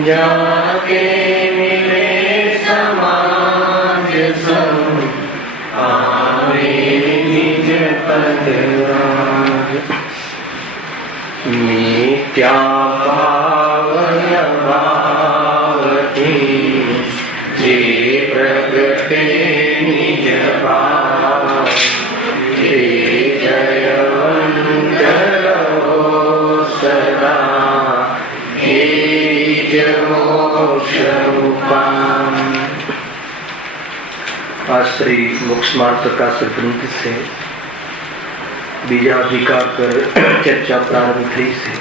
जाके मिले समाज संग आवे निज पद मिथ्या पावन भावती जे प्रगटे निज भाव हे जयवंत रहो सदा श्री मोक्ष मार्ग प्रकाश ग्रंथ से बीजा अधिकार पर चर्चा प्रारंभ थी से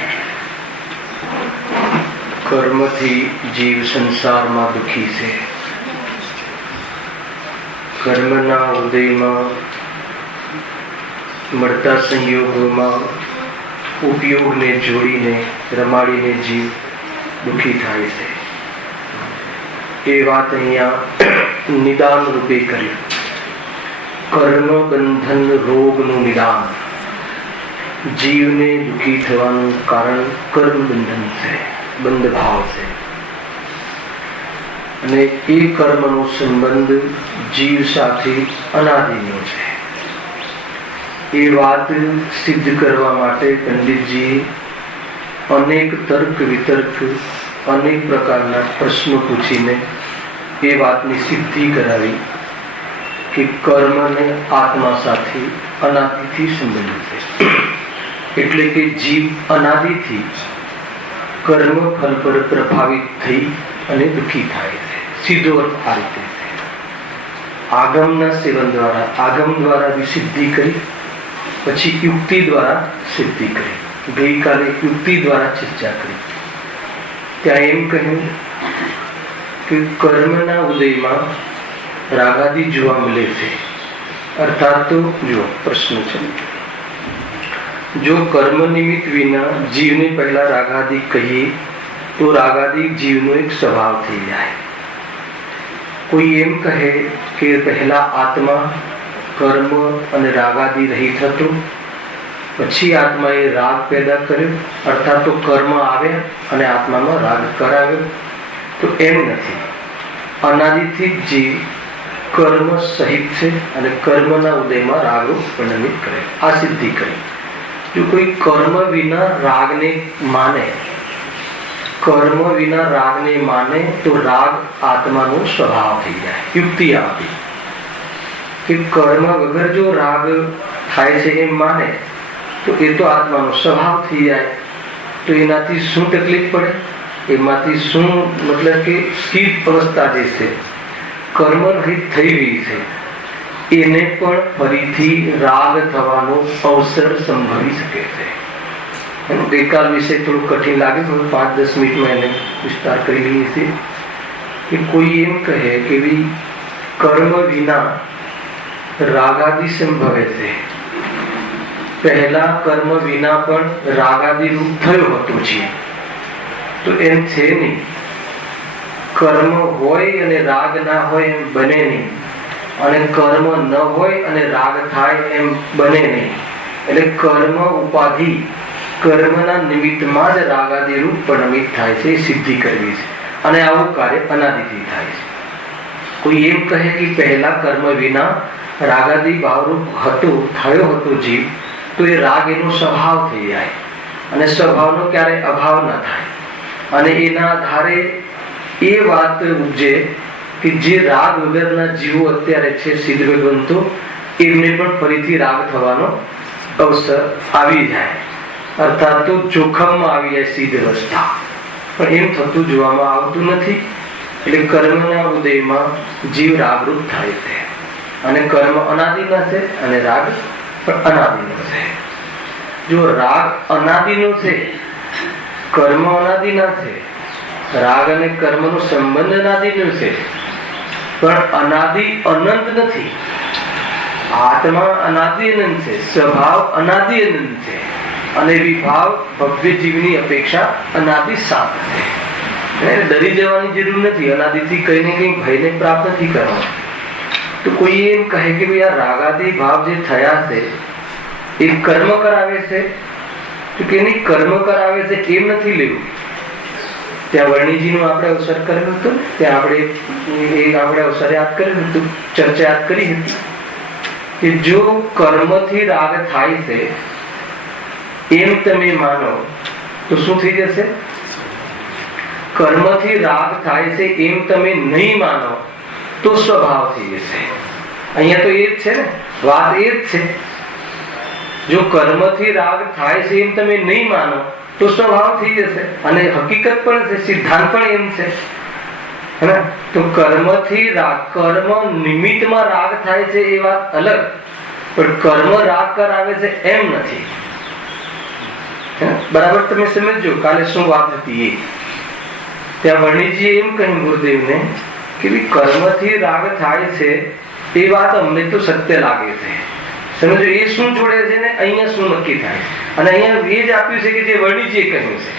कर्म थी जीव संसार में दुखी से कर्म ना उदय में મળતા સંયોગોમાં ઉપયોગને જોડીને રમાડીને જીવ દુઃખી થાય છે. એ વાત અહીંયા નિદાન રૂપે કરી. કર્મ બંધન રોગનું નિદાન. જીવને દુઃખી થવાનું કારણ કર્મ બંધન છે, બંધ ભાવ છે. અને એ કર્મનો સંબંધ જીવ સાથે અનાદિનો છે. એ વાત સિદ્ધ કરવા માટે પંડિતજી અનેક તર્ક વિતર્ક અનેક પ્રકારના પ્રશ્નો પૂછીને એ વાતની સિદ્ધિ કરાવી કે કર્મને આત્મા સાથે અનાદિથી સંબંધ છે. એટલે કે જીવ અનાદિથી કર્મ ફલ પર પ્રભાવિત થઈ અને દુઃખી થાય છે. સીધો અર્થ આ રીતે છે. આગમના સેવન દ્વારા આગમ દ્વારા સિદ્ધિ કરી, પછી યુક્તિ દ્વારા સિદ્ધિ કરી. ગઈકાલે યુક્તિ દ્વારા ચર્ચા કરી. ત્યાં એમ કહ્યું કે કર્મના ઉદયમાં રાગાદિ જોવા મળે છે. અર્થાત તો જો પ્રશ્ન છે, જો કર્મ નિમિત્ત વિના જીવને પહેલા રાગાદિ કહીએ તો રાગાદિ જીવનો એક સ્વભાવ થઈ જાય. કોઈ એમ કહે કે પહેલા આત્મા કર્મ અને રાગાદિ રહિત હતો, પછી આત્માએ રાગ પેદા કર્યો, અર્થાત તો કર્મ આવ્યા અને આત્મામાં રાગ કરાવ્યો. તો એમ નથી. અનાદિથી જીવ કર્મ સહિત છે અને કર્મના ઉદયમાં રાગો પરિણમિત કરે. આ સિદ્ધિ કરી. જો કોઈ કર્મ વિના રાગને માને, કર્મ વિના રાગને માને તો રાગ આત્માનો સ્વભાવ થઈ જાય. યુક્તિ આપી કે કર્મ વગર જો રાગ થાય છે એમ માને તો એ તો આત્માનો સ્વભાવ થઈ જાય. તો એનાથી શું તકલીફ પડે? એમાંથી શું મતલબ કે સ્થિત અવસ્થા જે છે કર્મ રહિત થઈ ગઈ છે એને પણ ફરીથી રાગ થવાનો અવસર સંભવી શકે છે. ગઈકાલ વિશે થોડું કઠિન લાગે તો 5-10 મિનિટમાં એને વિસ્તાર કરી લઈએ છીએ કે કોઈ એમ કહે કે ભાઈ કર્મ વિના રાગાદિ સંભવે છે. પહેલા કર્મ વિના પણ રાગાદિ રૂપ થયો હતો છે, તો એમ છે નહીં. કર્મ હોય અને રાગ ના હોય એમ બને નહીં, અને કર્મ ન હોય અને રાગ થાય એમ બને નહીં. એટલે કર્મ ઉપાધિ કર્મના નિમિત્તમાં જ રાગાદિ રૂપ પરિણમિત થાય છે. સિદ્ધિ કરવી છે. અને આવું કાર્ય અનાદિથી થાય છે. કોઈ એમ કહે કે પહેલા કર્મ વિના રાગાદિ ભાવરૂપ હતો, થયો હતો જીવ, તો એ રાગ એનો સ્વભાવ થઈ જાય અને સ્વભાવનો ક્યારેય અભાવ ન થાય. અને એના આધારે એ વાત ઉપજે કે જે રાગ વગરના જીવો અત્યારે છે સિદ્ધ ભગવંતો, એમને પણ ફરીથી રાગ થવાનો અવસર આવી જાય. અર્થાત તો જોખમમાં આવી જાય સિદ્ધ અવસ્થા. પણ એમ થતું જોવામાં આવતું નથી. એટલે કર્મના ઉદયમાં જીવ રાગરૂપ થાય છે. અને કર્મ અનાદિનો છે અને રાગ પણ અનાદિનો છે. જો રાગ અનાદિનો છે, કર્મ અનાદિના છે, રાગ અને કર્મનો સંબંધ અનાદિનો છે, પણ અનાદિ અનંત નથી. આત્મા અનાદિ અનંત છે, સ્વભાવ અનાદિ અનંત છે, અને વિભાવ ભવ્ય જીવની અપેક્ષા અનાદિ શાંત છે. ડરી જવાની જરૂર નથી. અનાદિથી કઈ ને કઈ ભયને પ્રાપ્ત નથી કરવાનો. તો કોઈ એમ કહે કે ભાઈ આ રાગાદી ભાવ જે થયા છે એ કર્મ કરાવે છે, તો કે નહીં, કર્મ કરાવે છે એમ નથી લેવું. ત્યાં વર્ણિજીનું આપણે અવસર કરેલું હતું, ત્યાં આપણે અવસર યાદ કરેલું હતું, ચર્ચા યાદ કરી હતી કે જો કર્મથી રાગ થાય છે એમ તમે માનો તો શું થઈ જશે? કર્મથી રાગ થાય છે એમ તમે નહીં માનો તો સ્વભાવ થઈ જશે. અહીંયા તો એ જ છે ને, વાત એ જ છે. જો કર્મથી રાગ થાય છે એમ તમે નહીં માનો તો સ્વભાવ થઈ જશે, અને હકીકત પણ છે, સિદ્ધાંત પણ એમ છે. તો કર્મથી રાગ, કર્મ નિમિત્તમાં રાગ થાય છે એ વાત અલગ, પણ કર્મ રાગ કરાવે છે એમ નથી. બરાબર તમે સમજો કાલે શું વાત હતી એ. ત્યાં વર્ણિજીએ એમ કહ્યું ગુરુદેવને કે કર્મથી રાગ થાય છે એ વાત અમને તો સત્ય લાગે છે. સમજો એ શું જોડે છે ને અહીંયા શું નક્કી થાય. અને અહીંયા એ જ આપ્યું છે કે જે વર્ણિજીએ કહ્યું છે.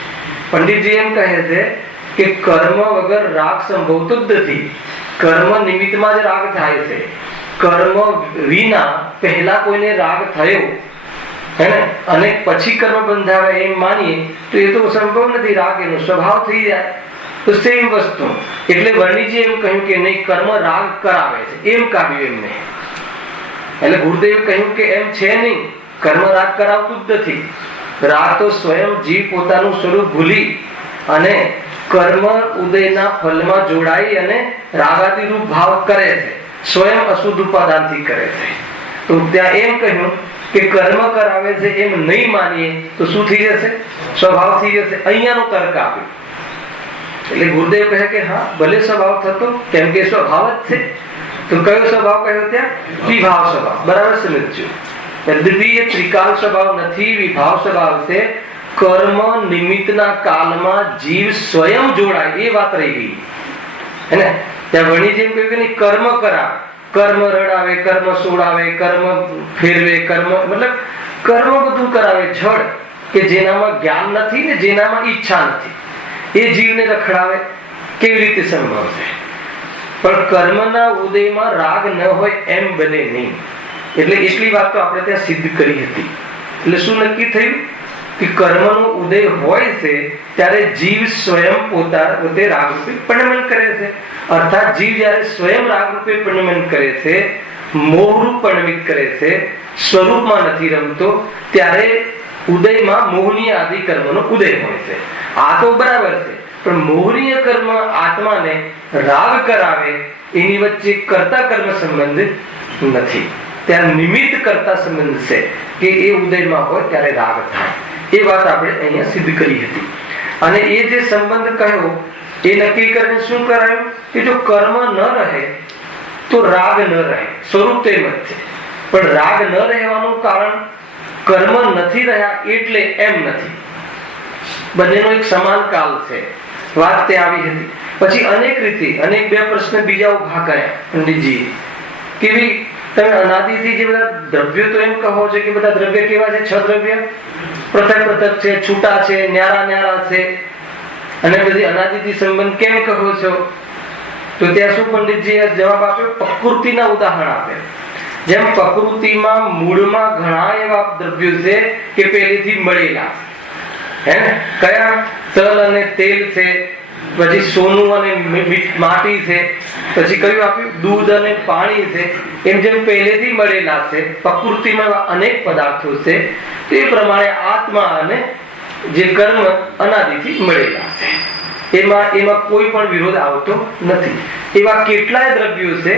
પંડિતજી એમ કહે છે કે કર્મ વગર રાગ સંભવતો જ નથી. કર્મ નિમિત્તમાં જ રાગ થાય છે. કર્મ વિના પહેલા કોઈને રાગ થયો હે ને, અને પછી કર્મ બંધાવે એમ માનીએ તો એ તો સંભવ નથી. રાગ એનો સ્વભાવ થઈ જાય. તો સેમ વસ્તુ એટલે વર્ણિજીએ એમ કહ્યું કે નહીં, કર્મ રાગ કરાવે છે એમ કાઢ્યું એમને. એટલે ગુરુદેવે કહ્યું કે એમ છે નહીં, કર્મ રાગ કરાવતું જ નથી. રાગ તો સ્વયં જીવ પોતાનું સ્વરૂપ ભૂલી અને કર્મ ઉદયના ફલમાં જોડાઈ અને રાગાદી રૂપ ભાવ કરે છે, સ્વયં અશુદ્ધ ઉપાદાનથી કરે છે. તો ત્યાં એમ કહ્યું કે કર્મ કરાવે છે એમ નહીં માનીએ તો શું થઈ જશે? સ્વભાવ થઈ જશે. અહીંયાનો તર્ક આપ્યો. એટલે ગુરુદેવ કહે કે હા ભલે સ્વભાવ થતો, કેમ કે સ્વભાવ જ છે. તો કયો સ્વભાવ કહ્યો ત્યાં? વિભાવ સ્વભાવ. બરાબર સમજજો. દ્વિતીય ત્રિકાલ સ્વભાવ નથી, વિભાવ સ્વભાવ છે. કર્મ નિમિત્તના કાલમાં જીવ સ્વયં જોડાય એ વાત રહી ગઈ હે ને. ત્યાં વર્ણિજી એમ કહ્યું કે નહીં, કર્મ કરાવે, કર્મ રડાવે, કર્મ સોડાવે, કર્મ ફેરવે, કર્મ મતલબ કર્મ બધું કરાવે. જડ કે જેનામાં જ્ઞાન નથી ને જેનામાં ઈચ્છા નથી એ જીવને રખડાવે. કેવી રીતે સંભવ છે? પણ કર્મના ઉદયમાં રાગ ન હોય એમ બને નહીં. એટલે એટલી વાત તો આપણે ત્યાં સિદ્ધ કરી હતી. એટલે શું નક્કી થયું કે કર્મનો ઉદય હોય છે ત્યારે જીવ સ્વયં પોતે રાગરૂપે પરિણમન કરે છે. અર્થાત જીવ જ્યારે સ્વયં રાગરૂપે પરિણમન કરે છે, મોહરૂપ પરિણમિત કરે છે, સ્વરૂપમાં નથી રમતો, ત્યારે ઉદયમાં મોહનીય આદિ કર્મનો ઉદય હોય છે. આ તો બરાબર છે, પણ મોહનીય કર્મ આત્માને રાગ કરાવે એની વચ્ચે કર્તા કર્મ સંબંધ નથી. ત્યાં નિમિત્ત કરતા સંબંધ છે કે એ ઉદયમાં હોય ત્યારે રાગ થાય. એ વાત આપણે અહીંયા સિદ્ધ કરી હતી. અને એ જે સંબંધ કહ્યો એ નક્કી કરીને શું કરાયું કે જો કર્મ ન રહે તો રાગ ન રહે. સ્વરૂપ તેમ જ છે, પણ રાગ ન રહેવાનું કારણ કર્મ નથી રહ્યા એટલે એમ નથી. બંનેનો એક સમાન કાલ છે. વાત તે આવી હતી. પછી અનેક રીતે અનેક બે પ્રશ્ન બીજા ઉભા કર્યા પંડિતજી કે ભાઈ તમે અનાદિથી જે બધા દ્રવ્યો તો એમ કહો છો કે બધા દ્રવ્ય કેવા છે? 6 દ્રવ્ય પૃથક પૃથક છે, છૂટા છે, ન્યારા ન્યારા છે, અને બધી અનાદિથી સંબંધ કેમ કહો છો? તો ત્યાં શું પંડિતજીએ જવાબ આપ્યો? પ્રકૃતિના ઉદાહરણ આપે. જેમ પ્રકૃતિમાં મૂળમાં ઘણા એવા દ્રવ્યો છે કે પહેલેથી મળેલા હે ને. કયા? તલ અને તેલ છે, પછી સોનું અને માટી છે, પછી કયું આપ્યું? દૂધ અને પાણી છે. એમ જેમ પહેલેથી મળેલા છે પ્રકૃતિમાં અનેક પદાર્થો છે, તે પ્રમાણે આત્મા અને જે કર્મ અનાદિથી મળેલા છે. એમાં કોઈ પણ વિરોધ આવતો નથી. એવા કેટલાય દ્રવ્યો છે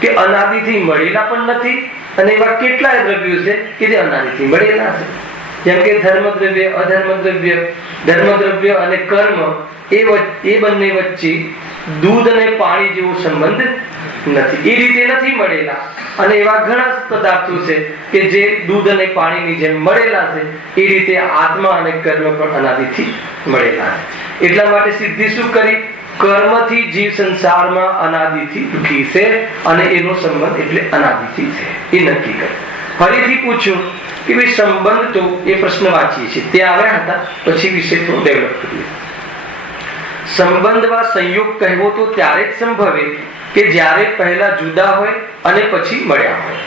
કે અનાદિથી મળેલા પણ નથી, અને એવા કેટલાય દ્રવ્યો છે કે જે અનાદિથી મળેલા છે. જેમ કે ધર્મ દ્રવ્ય, અધર્મ દ્રવ્ય, ધર્મ દ્રવ્ય અને કર્મ એ બંને વચ્ચે દૂધ અને પાણી જેવો સંબંધ નથી, એ રીતે નથી મળેલા. અને એવા ઘણા પદાર્થો છે કે જે દૂધ અને પાણીની જેમ મળેલા છે, એ રીતે આત્મા અને કર્મ પણ અનાદિથી મળેલા છે. એટલા માટે સિદ્ધિ શું કરી? કર્મથી જીવ સંસારમાં અનાદિથી દુઃખી છે અને એનો સંબંધ એટલે અનાદિથી છે, એ નક્કી કરે. ફરીથી પૂછ્યું કે ભાઈ સંબંધ તો એ પ્રશ્ન વાંચીએ છીએ, તે આવ્યા હતા, પછી વિશે થોડું ડેવલપ કરીએ. સંબંધમાં સંયોગ કહેવો તો ત્યારે જ સંભવે કે જ્યારે પહેલા જુદા હોય અને પછી મળ્યા હોય.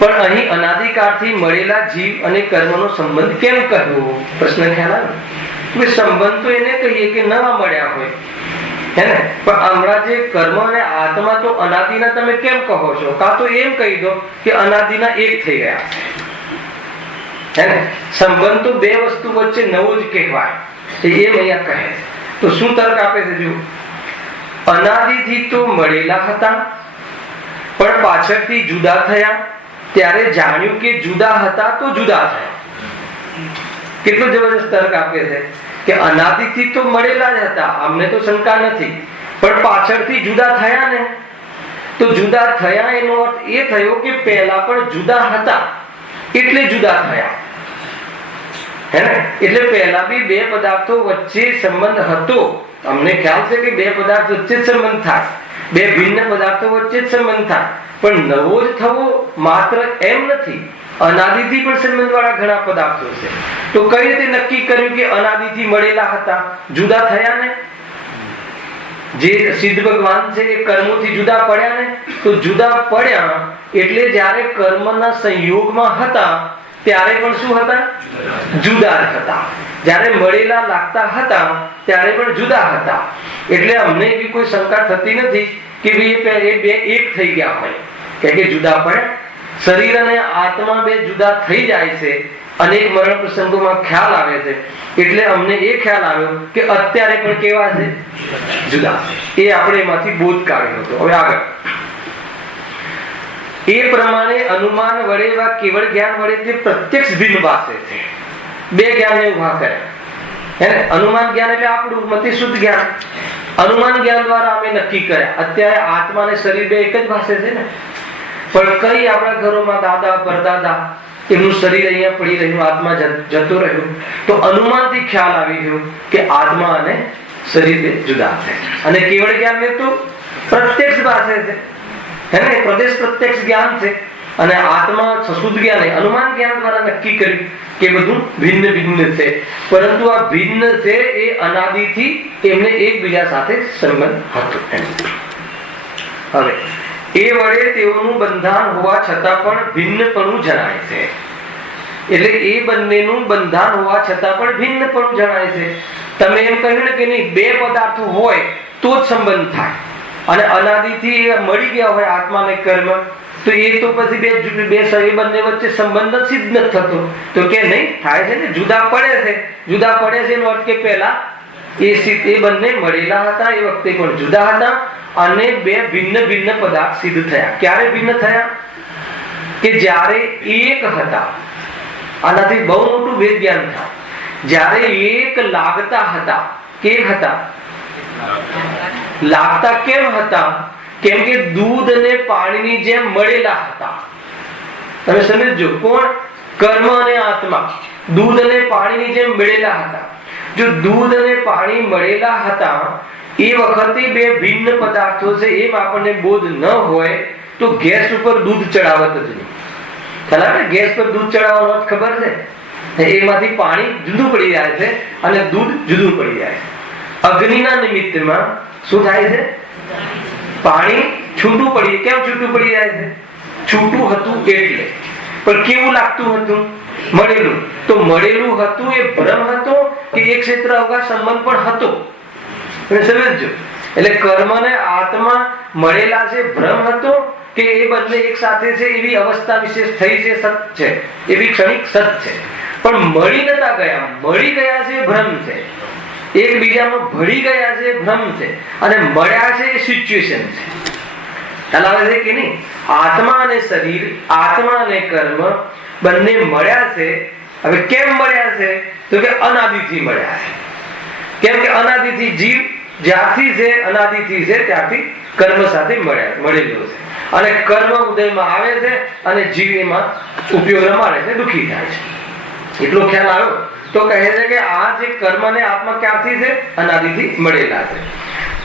પણ અહીં અનાદિકાળથી મળેલા જીવ અને કર્મનો સંબંધ કેમ કહેવો? પ્રશ્ન ખ્યાલ આવે? સંબંધ તો એને કહીએ કે નવા મળ્યા હોય, હે ને? પણ હમણાં જે કર્મ અને આત્મા તો અનાદિના તમે કેમ કહો છો? કાં તો એમ કહી દો કે અનાદિના એક થઈ ગયા છે, હે ને? સંબંધ તો બે વસ્તુ વચ્ચે નવો જ કહેવાય, એમ અહીંયા કહે છે. તો શું તર્ક આપે છે? જો અનાદિથી તો મળેલા હતા, પણ પાછળથી જુદા થયા, ત્યારે જાણ્યું કે જુદા હતા તો જુદા થયા. કેટલો જબરદસ્ત તર્ક આપે છે કે અનાદિથી તો મળેલા જ હતા, અમને તો શંકા નથી, પણ પાછળથી જુદા થયા ને, તો જુદા થયા એનો અર્થ એ થયો કે પહેલા પણ જુદા હતા એટલે જુદા થયા, હે ને? એટલે પહેલા બી બે પદાર્થો વચ્ચે સંબંધ હતો. અમને ખ્યાલ છે કે બે પદાર્થ વચ્ચે જ સંબંધ થાય, બે ભિન્ન પદાર્થો વચ્ચે જ સંબંધ થાય, પણ નવો જ થવો માત્ર એમ નથી. અનાદિથી પણ સંબંધ વાળા ઘણા પદાર્થો છે. તો કઈ રીતે નક્કી કર્યું કે અનાદિથી મળેલા હતા, જુદા થયા ને? જે સિદ્ધ ભગવાન છે એ કર્મોથી જુદા પડ્યા ને, તો જુદા પડ્યા એટલે જ્યારે કર્મના સંયોગમાં હતા ત્યારે પણ શું હતા? જુદા હતા. જ્યારે મળેલા લાગતા હતા ત્યારે પણ જુદા હતા. એટલે અમને એવી કોઈ શંકા થતી નથી કે એ બે એક થઈ ગયા હોય, કે જુદા પડ્યા. શરીર અને આત્મા બે જુદા થઈ જાય છે, અનેક મરણ પ્રસંગોમાં ખ્યાલ આવે છે. એટલે અમને એ ખ્યાલ આવ્યો કે અત્યારે પણ કેવા છે? જુદા. એ આપણે એમાંથી બોધ કાઢ્યો હતો. હવે આગળ એ પ્રમાણે અનુમાન વડે વા કેવળ જ્ઞાન વડે તે પ્રત્યક્ષ ભિન્ન વાસે છે. બે જ્ઞાનને ઉભા કર્યા, હે ને? અનુમાન જ્ઞાન એટલે આપણું મતિ શુદ્ધ જ્ઞાન. અનુમાન જ્ઞાન દ્વારા અમે નક્કી કર્યા અત્યારે આત્મા અને શરીર બે એક જ ભાષે છે ને. પણ કઈ આપણા ઘરોમાં દાદા પરદાદા એમનું શરીર અહીંયા પડી રહ્યું, આત્મા જતો રહ્યું, તો અનુમાનથી ખ્યાલ આવી ગયો કે આત્મા અને શરીર જુદા છે. અને કેવળ જ્ઞાન તો પ્રત્યક્ષ ભાષે છે, હે ને? પ્રદેશ પ્રત્યક્ષ જ્ઞાન છે. અને આત્મા શુદ્ધ જ્ઞાન અનુમાન જ્ઞાન દ્વારા નક્કી કર્યું કે બધું ભિન્ન ભિન્ન છે. પરંતુ આ ભિન્ન છે એ અનાદિથી એમને એકબીજા સાથે સંબંધ હતો. હવે એ વડે તેઓનું બંધાન હોવા છતાં પણ ભિન્નપણું જણાય છે. એટલે એ બંનેનું બંધાન હોવા છતાં પણ ભિન્નપણું જણાય છે. તમે એમ કહ્યું ને કે નહીં, બે પદાર્થો હોય તો જ સંબંધ થાય, અને અનાદિથી મળી ગયા હોય આત્મા અને કર્મ, તો એ તો પછી બે બંને વચ્ચે સંબંધ સિદ્ધ નથી થતો. તો કે નહીં થાય છે ને, જુદા પડે છે. જુદા પડે છે એનો અર્થ કે પહેલા એ બંને મળેલા હતા, એ વખતે પણ જુદા હતા, અને બે ભિન્ન ભિન્ન પદાર્થ સિદ્ધ થયા. ક્યારે ભિન્ન થયા? કે જ્યારે એક હતા. આનાથી બહુ મોટું વેદ જ્ઞાન થાય. જ્યારે એક લાગતા હતા. કેમ હતા? લાગતા કેમ હતા? કેમ કે દૂધ અને પાણીની જેમ મળેલા હતા. તમે સમજો, કોણ? કર્મ અને આત્મા દૂધ અને પાણીની જેમ મળેલા હતા. જો દૂધ અને પાણી મળેલા હતા એ વખતે બે ભિન્ન પદાર્થો છે એમ આપણને બોધ ન હોય તો ગેસ ઉપર દૂધ ચડાવત જ નહીં. ખ્યાલ આવે? ગેસ પર દૂધ ચડાવવાનો અર્થ ખબર છે? એમાંથી પાણી જુદું પડી જાય છે અને દૂધ જુદું પડી જાય છે. અગ્નિના નિમિત્તમાં શું થાય છે? પાણી છૂટું પડી. કેમ છૂટું પડી જાય છે? છૂટું હતું એટલે. પણ કેવું લાગતું હતું? મળેલું. તો મળેલું હતું એ ભ્રમ હતો કે એક ક્ષેત્ર અવકાશ સંબંધ પણ હતો? સમજો. એટલે કર્મ ને આત્મા મળેલા છે, ભ્રમ હતો કે એ બંને એક સાથે છે એવી અવસ્થા વિશેષ થઈ છે, સત છે, એવી ક્ષણિક સત છે. પણ મળી નતા ગયા. મળી ગયા છે ભ્રમ છે, એકબીજામાં ભળી ગયા છે ભ્રમ છે, અને મળ્યા છે એ સિચ્યુએશન છે. ખ્યાલ આવે છે કે નહીં? આત્મા અને શરીર, આત્મા અને કર્મ બંને મળ્યા છે. હવે કેમ મળ્યા છે? તો કે અનાદિથી મળ્યા છે. કેમ કે અનાદિથી જીવ જ્યારથી છે અનાદિથી છે ત્યારથી કર્મ સાથે મળેલો છે, અને કર્મ ઉદયમાં આવે છે અને જીવ એમાં ઉપયોગ રમાડે છે, દુઃખી થાય છે. એટલો ખ્યાલ આવ્યો તો કહે છે કે આ જે કર્મ ને આત્મા ક્યાંથી છે? અનાદિથી મળેલા છે.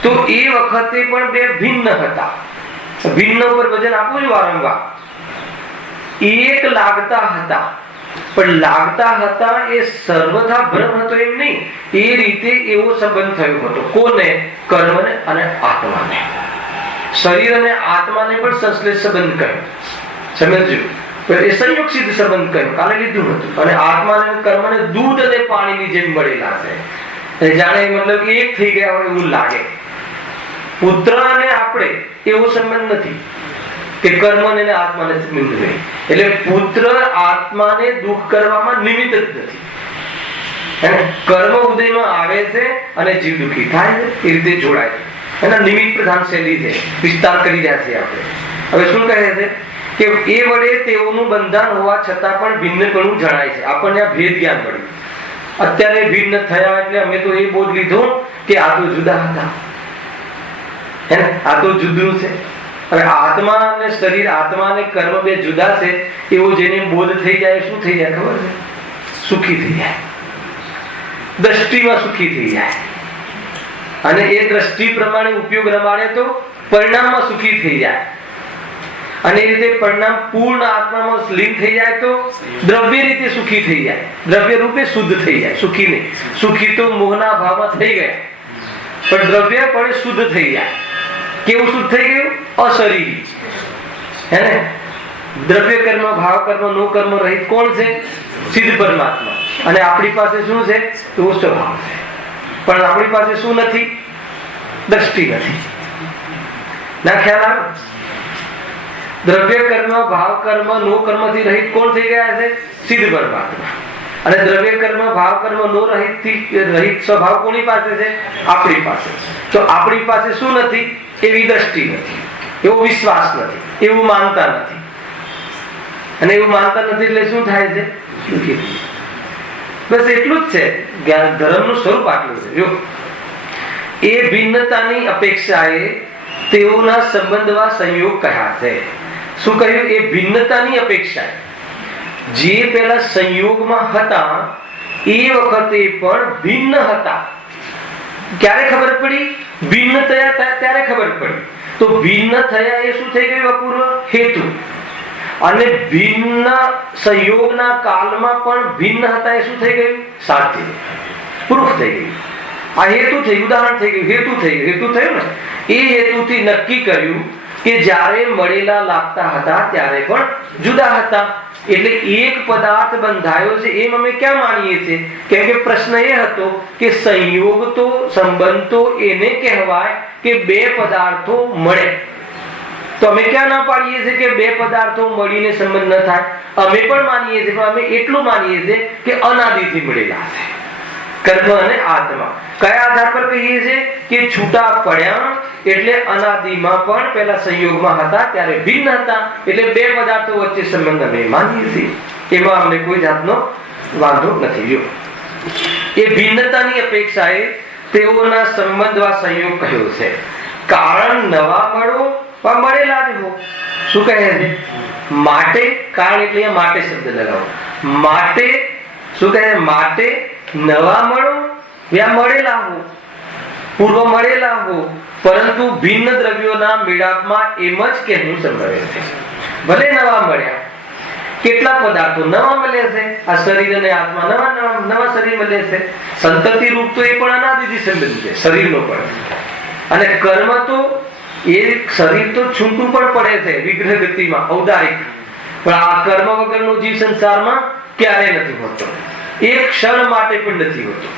તો એ વખતે પણ બે ભિન્ન હતા. ભિન્ન ઉપર વજન આપું છું વારંવાર. એક લાગતા હતા, પણ લાગતા હતા એ સર્વથા બ્રહ્મ હતો એમ નહીં. એ રીતે એવો સંબંધ થયો હતો. કોને? કર્મને અને આત્માને. શરીર અને આત્માને પણ સંશ્લેષ સંબંધ કહ્યો. સમજજો, એ સંયોગ સિદ્ધ સંબંધ કહ્યો, કાલે લીધું હતું. અને આત્માને કર્મને દૂધ અને પાણીની જેમ મળેલા છે. જાણે મતલબ એક થઈ ગયા હોય એવું લાગે. પુત્ર અને આપણે એવો સંબંધ નથી કે કર્મને અને આત્માને સંબંધ હોય. એટલે પુત્ર આત્માને દુઃખ કરવામાં નિમિત્ત જ નથી. કર્મ ઉદયમાં આવે છે અને જીવ દુઃખી થાય છે, એ રીતે જોડાય છે. એના નિમિત્ત પ્રધાન શૈલી છે. વિસ્તાર કરી રહ્યા છીએ આપણે. હવે શું કહે છે કે એ વડે તેઓનું બંધન હોવા છતાં પણ ભિન્નપણું જણાય છે. આપણને આ ભેદ જ્ઞાન મળ્યું. અત્યારે ભિન્ન થયા એટલે અમે તો એ બોધ લીધો કે આ તો જુદા હતા, આ તો જુદું છે. હવે આત્મા અને શરીર, આત્મા અને કર્મ બે જુદા છે એવો જેને બોધ થઈ જાય શું થઈ જાય ખબર છે? સુખી થઈ જાય, દ્રષ્ટિમાં સુખી થઈ જાય. અને એ દ્રષ્ટિ પ્રમાણે ઉપયોગ રમાડે તો પરિણામમાં સુખી થઈ જાય. અને એ રીતે પરિણામ પૂર્ણ આત્મામાં લીન થઈ જાય તો દ્રવ્ય રીતે સુખી થઈ જાય, દ્રવ્ય રૂપે શુદ્ધ થઈ જાય. સુખી નહીં, સુખી તો મોહના ભાવમાં થઈ ગયા, પણ દ્રવ્ય પણ શુદ્ધ થઈ જાય. કેવું શુદ્ધ થઈ ગયું? અશરીરી. હે ને? દ્રવ્ય કર્મ, ભાવ કર્મ, નો કર્મ રહિત કોણ છે? સિદ્ધ પરમાત્મા. અને આપણી પાસે શું છે? તો સ્વભાવ છે. પણ આપણી પાસે શું નથી? દ્રષ્ટિ નથી. ના ખ્યાલ આવે? દ્રવ્ય કર્મ, ભાવ કર્મ, નો કર્મ થી રહિત કોણ થઈ ગયા છે? સિદ્ધ પરમાત્મા. અને દ્રવ્ય કર્મ, ભાવ કર્મ, નો રહિત થી રહિત સ્વભાવ કોની પાસે છે? આપણી પાસે. તો આપણી પાસે શું નથી? એવી દ્રષ્ટિ નથી, એવો વિશ્વાસ નથી, એવું માનતા નથી. અને એવું માનતા નથી એટલે શું થાય છે? બસ એટલું જ છે. ધર્મનું સ્વરૂપ આટલું છે. જો એ ભિન્નતાની અપેક્ષાએ તેઓના સંબંધમાં સંયોગ કહ્યા છે. શું કહ્યું? એ ભિન્નતાની અપેક્ષાએ જે પેલા સંયોગમાં હતા એ વખતે પણ ભિન્ન હતા. ક્યારે ખબર પડી? ભિન્ન થયા ત્યારે ખબર પડી. તો ભિન્ન થયા એ શું થઈ ગયું? અપૂર્વ હેતુ. અને ભિન્ન સંયોગના કાળમાં પણ ભિન્ન હતા એ શું થઈ ગયું? સાધ્ય, પ્રૂફ થઈ ગયું. આ હેતુ થઈ, ઉદાહરણ થઈ ગયું, હેતુ થઈ ગયું. હેતુ થયું ને, એ હેતુથી નક્કી કર્યું કે જ્યારે મળેલા લાગતા હતા ત્યારે પણ જુદા હતા. એટલે એક પદાર્થ બંધાયો છે એમ અમે ક્યાં માનીએ છીએ? કેમ કે પ્રશ્ન એ હતો કે સંયોગ તો, સંબંધ તો એને કહેવાય કે બે પદાર્થો મળે. તો અમે ક્યાં ના પાડીએ છીએ કે બે પદાર્થો મળીને સંબંધ ન થાય? અમે પણ માનીએ છીએ, પણ અમે એટલું માનીએ છીએ કે અનાદિથી મળેલા છે કર્મ અને આત્મા. કયા આધાર પર કહીએ છીએ કે છૂટા પડ્યા એટલે અનાદિમાં પણ પેલા સંયોગમાં હતા ત્યારે ભિન્ન હતા, એટલે બે પદાર્થો વચ્ચે સંબંધ અમે માનીએ છીએ. એમાં અમને કોઈ જાતનો વાંધો નથી. જો એ ભિન્નતાની અપેક્ષાએ તેઓના સંબંધવા સંયોગ કહ્યો છે. કારણ નવા મળો મળેલા જ હો. શું કહે છે? માટે. કારણ એટલે માટે શબ્દ લગાવો. માટે શું કહે? માટે નવા મળો યા મળેલા હો, પૂર્વ મળેલા હો, પરંતુ ભિન્ન દ્રવ્યોના મેળાપમાં એમ જ કહેવું સંભવે છે. ભલે નવા મળ્યા, કેટલા પદાર્થો નવા મળે છે. આ શરીર અને આત્મા નવા શરીર મળે છે. સંતતિ રૂપ તો એ પણ અનાદિથી સંબંધ છે શરીરનો પણ. અને કર્મ તો એ શરીર તો છૂટું પણ પડે છે વિગ્રહ ગતિમાં, ઔદારિક. પણ આ કર્મ વગરનો જીવ સંસારમાં ક્યારે નથી હોતો. એક ક્ષણ માટે પણ નથી હોતો.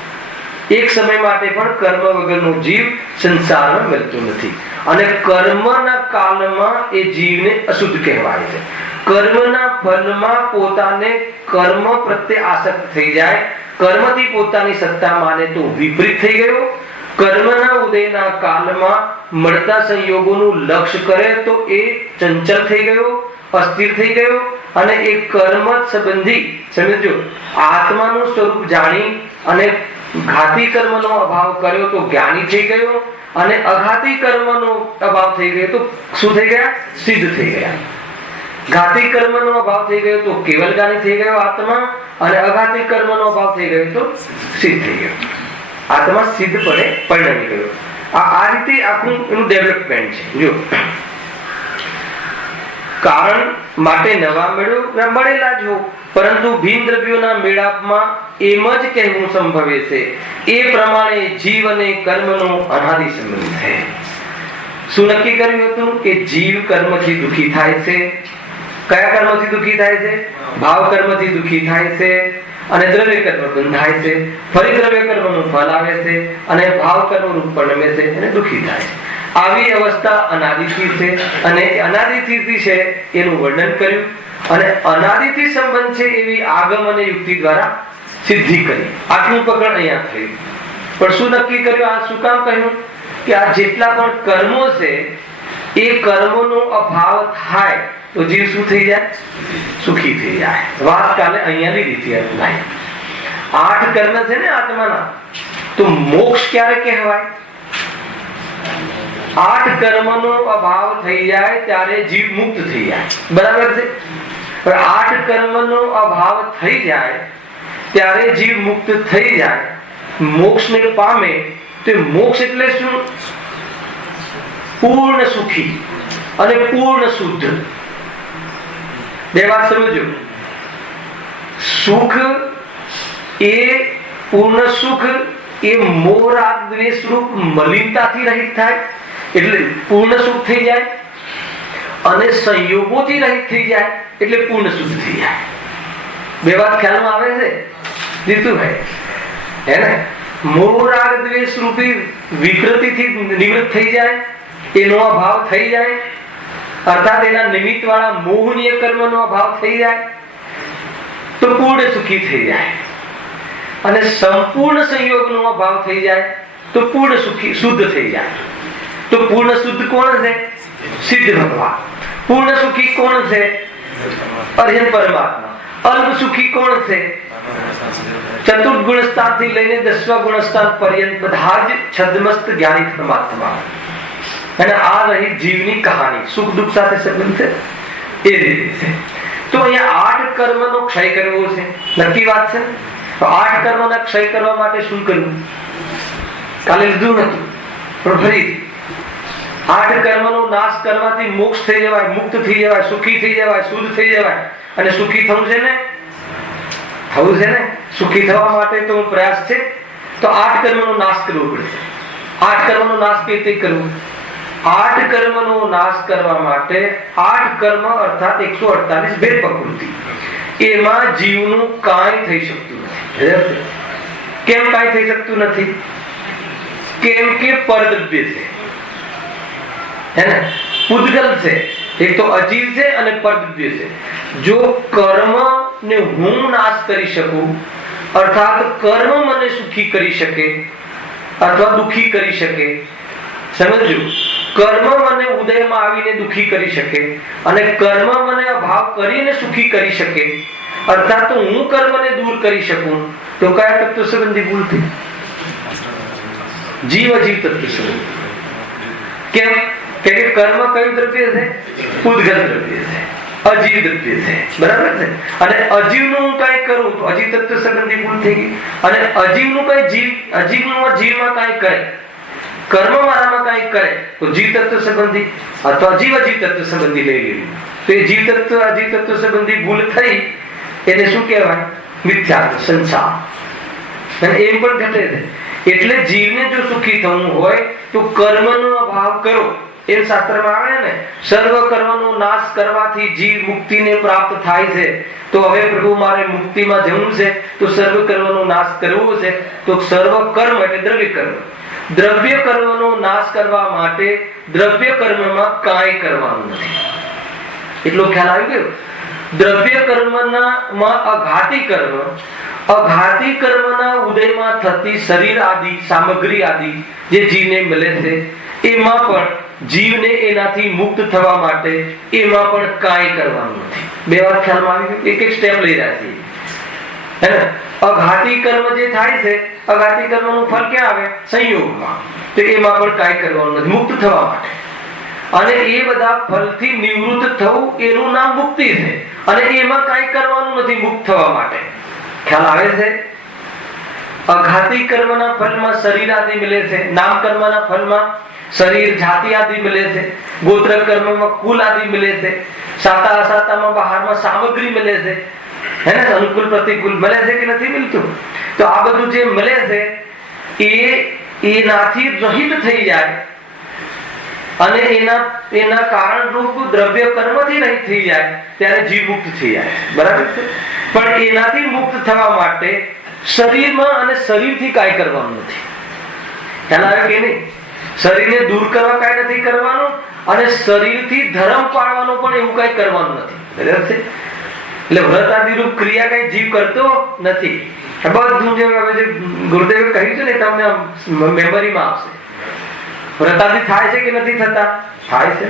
એક સમય માટે પણ કર્મ વગરનો જીવ સંસારમાં મળતો નથી. અને કર્મના કાળમાં એ જીવને અશુદ્ધ કહેવાય છે. કર્મના ફલમાં પોતાને કર્મ પ્રત્યે આસક્ત થઈ જાય, કર્મથી પોતાની સત્તા માને તો વિપરીત થઈ ગયો. કર્મના ઉદયના કાળમાં મળતા સંયોગોનું લક્ષ્ય કરે તો એ ચંચલ થઈ ગયો, અસ્થિર થઈ ગયો. અને એ કર્મ સંબંધી સમજો આત્માનું સ્વરૂપ જાણી અને ઘાતી કર્મનો અભાવ કર્યો તો જ્ઞાની થઈ ગયો, અને અઘાતી કર્મનો અભાવ થઈ ગયો તો શું થઈ ગયા? સિદ્ધ થઈ ગયા. ઘાતી કર્મનો અભાવ થઈ ગયો તો કેવલ જ્ઞાની થઈ ગયો આત્મા, અને અઘાતી કર્મનો અભાવ થઈ ગયો તો સિદ્ધ થઈ ગયો. આત્મા સિદ્ધ પરિણમી ગયો. આ રીતે આખું એનું ડેવલપમેન્ટ છે. જો કારણ માટે નવા મળેલા જ હો, પરંતુ ભિન્ન દ્રવ્યોના મેળાપમાં એમ જ કહેવું સંભવે છે. એ પ્રમાણે જીવ અને કર્મનો અનાદિ સંબંધ છે. શું નક્કી કર્યું હતું? કે જીવ કર્મથી દુઃખી થાય છે. કયા કર્મથી દુઃખી થાય છે? ભાવ કર્મથી દુઃખી થાય છે, અને દ્રવ્ય કર્મ બંધાય છે. ફરી દ્રવ્ય કર્મનું ફળ આવે છે, અને ભાવ કર્મ રૂપ પરિણમે છે, અને દુઃખી થાય છે. આવી અવસ્થા અનાદિથી છે, અને અનાદિથી છે એનું વર્ણન કર્યું, અને અનાદિથી સંબંધ છે એવી આગમ અને યુક્તિ દ્વારા સિદ્ધિ કરી. આટલું પકડ અહીંયા થયું. પણ શું નક્કી કર્યું? આ શું કામ કહ્યું? કે આ જેટલા પણ કર્મો છે એ કર્મોનો અભાવ થાય તો જીવ શું થઈ જાય? સુખી થઈ જાય. વાત કાલે અહીંયા લીધી હતી. 8 કર્મ છે ને આત્માના, તો મોક્ષ ક્યારે કહેવાય? 8 કર્મનો અભાવ થઈ જાય ત્યારે જીવ મુક્ત થઈ જાય. બરાબર છે? 8 કર્મનો અભાવ થઈ જાય ત્યારે જીવ મુક્ત થઈ જાય, મોક્ષને પામે. તો મોક્ષ એટલે શું? પૂર્ણ સુખી અને પૂર્ણ શુદ્ધ. બે વાત સમજો. સુખ એ પૂર્ણ સુખ એ મોહ રાગ દ્વેષ રૂપ મલિનતાથી રહિત થાય એટલે પૂર્ણ સુખ થઈ જાય, અને સંયોગોથી રહિત થઈ જાય એટલે પૂર્ણ શુદ્ધ થઈ જાય. બે વાત ખ્યાલમાં આવે છે જીતુભાઈ? હે ને? મોહ રાગ દ્વેષ રૂપી વિકૃતિથી નિવૃત્ત થઈ જાય, એનો અભાવ થઈ જાય, અર્થાત એના નિમિત્ત વાળા મોહનીય કર્મનો અભાવ થઈ જાય તો પૂર્ણ સુખી થઈ જાય, અને સંપૂર્ણ સંયોગનો અભાવ થઈ જાય તો પૂર્ણ સુખી શુદ્ધ થઈ જાય. તો પૂર્ણ શુદ્ધ કોણ છે? સિદ્ધ ભગવાન. પૂર્ણ સુખી કોણ છે? અર્હન પરમાત્મા. અલ્પ સુખી કોણ છે? ચતુર્થ ગુણ સ્થાનથી લઈને 10મા ગુણ સ્થાન પર્યંત બધા જ છદ્મસ્ત જ્ઞાની પરમાત્મા. અને આ રહી જીવની કહાની. સુખ દુઃખ સાથે સંબંધ છે એ રીતે છે. તો અહીંયા 8 કર્મનો ક્ષય કરવો છે. નક્કી વાત છે. તો 8 કર્મના ક્ષય કરવા માટે શું કરવું? કાલે લીધું નથી, પણ ફરી 8 કર્મનો નાશ કરવાથી મોક્ષ થઈ જવાય, મુક્ત થઈ જવાય, સુખી થઈ જવાય, શુદ્ધ થઈ જવાય. અને સુખી થવું છે ને? થવું છે ને? સુખી થવા માટે તો પ્રયાસ છે. તો 8 કર્મનો નાશ કરવો પડશે. 8 કર્મનો નાશ કેવી રીતે કરવો? 8 કર્મનો નાશ કરવા માટે 8 કર્મ અર્થાત 148 ભેદ પ્રકૃતિ, એમાં જીવનું કાંઈ થઈ શકતું નથી. કેમ કાંઈ થઈ શકતું નથી? કેમ કે પરદ્રવ્ય છે, હે ને? પૂતગલ છે. એક તો અજીવ છે અને પરદ્રવ્ય છે. જો કર્મ ને હું નાશ કરી શકું, અર્થાત કર્મ મને સુખી કરી શકે અથવા દુખી કરી શકે. સમજો? કર્મ મને ઉદયમાં આવીને દુખી કરી શકે, અને કર્મ મને અભાવ કરીને સુખી કરી શકે, અર્થાત તો હું કર્મને દૂર કરી શકું, તો કયા તત્વ સંબંધી ભૂલ થઈ? જીવ અજીવ તત્વ સંબંધી. કેમ? કે કર્મ કયું દ્રવ્ય છે? પૂતગલ દ્રવ્ય છે, અજીવ દ્રવ્ય છે. બરાબર છે? અને અજીવનું હું કઈ કરું તો અજીવ તત્વ સંબંધી ભૂલ થઈ ગઈ. અને અજીવનું કઈ અજીવનું જીવમાં કઈ કરે, કર્મ મારામાં કઈ કરે તો જીવ તત્વ સંબંધી અથવા જીવ અજીવ તત્વ સંબંધી લઈ લેવું. તો એ જીવ તત્વ અજીવ તત્વ સંબંધી ભૂલ થઈ, એને શું કહેવાય? મિથ્યા સંસાર. અને એમ પણ ઘટે છે. એટલે જીવને જો સુખી થવું હોય તો કર્મનો અભાવ કરો. એમ શાસ્ત્રમાં આવે ને, સર્વ કર્મનો નાશ કરવાથી જીવ મુક્તિને પ્રાપ્ત થાય છે. તો હવે પ્રભુ મારે મુક્તિમાં જવું છે, તો સર્વ કર્મનો નાશ કરવો છે. તો સર્વ કર્મ એટલે દ્રવ્ય કર્મ. દ્રવ્ય કર્મનો નાશ કરવા માટે દ્રવ્ય કર્મમાં કાંઈ કરવાનું નથી. એટલો ખ્યાલ આવી ગયો? દ્રવ્ય કર્મમાં અઘાતી કર્મ, અઘાતી કર્મના ઉદયમાં થતી શરીર આદિ સામગ્રી આદિ જે જીવને મળે છે, એમાં પણ જીવને એનાથી મુક્ત થવા માટે એમાં પણ કાંઈ કરવાનું નથી. બે વાત ખ્યાલમાં આવી ગઈ? એક એક સ્ટેપ લઈ રહ્યા છીએ, હે ને? અઘાતી કર્મ જે થાય છે, અઘાતી કર્મનું ફળ ક્યાં આવે? સંયોગમાં. તો એમાં પણ કાંઈ કરવાનું નથી, મુક્ત થવા માટે. અને એ બધા ફળથી નિવૃત્ત થવું એનું નામ મુક્તિ છે. અને એમાં કાંઈ કરવાનું નથી મુક્ત થવા માટે. ખ્યાલ આવે છે? અઘાતી કર્મના ફળમાં શરીર આદિ મળે છે, નામ કર્મના ફળમાં શરીર જાતિ આદિ મળે છે, ગોત્ર કર્મમાં કુલ આદિ મળે છે, સાતા અસાતામાં બહારમાં સામગ્રી મળે છે, હે ને, અનુકૂળ પ્રતિકૂળ મળે છે કે નથી મળતું? તો આ બધું જે મળે છે એનાથી રહિત થઈ જાય અને એના કારણ રૂપ દ્રવ્ય કર્મથી રહિત થઈ જાય ત્યારે જીવ મુક્ત થઈ જાય. બરાબર છે? પણ એનાથી મુક્ત થવા માટે શરીરમાં અને શરીરથી કાંઈ કરવાનું નથી. ખ્યાલ આવે કે નહીં? શરીરને દૂર કરવા કાંઈ નથી કરવાનું અને શરીરથી ધર્મ પાળવાનો પણ એવું કાંઈ કરવાનું નથી. બરાબર છે? એટલે વ્રત આદિ રૂપ ક્રિયા કઈ જીવ કરતો નથી. બધું જે ગુરુદેવે કહ્યું છે ને તમને મેમરીમાં આવશે. વ્રતાદિ થાય છે કે નથી થતા? થાય છે.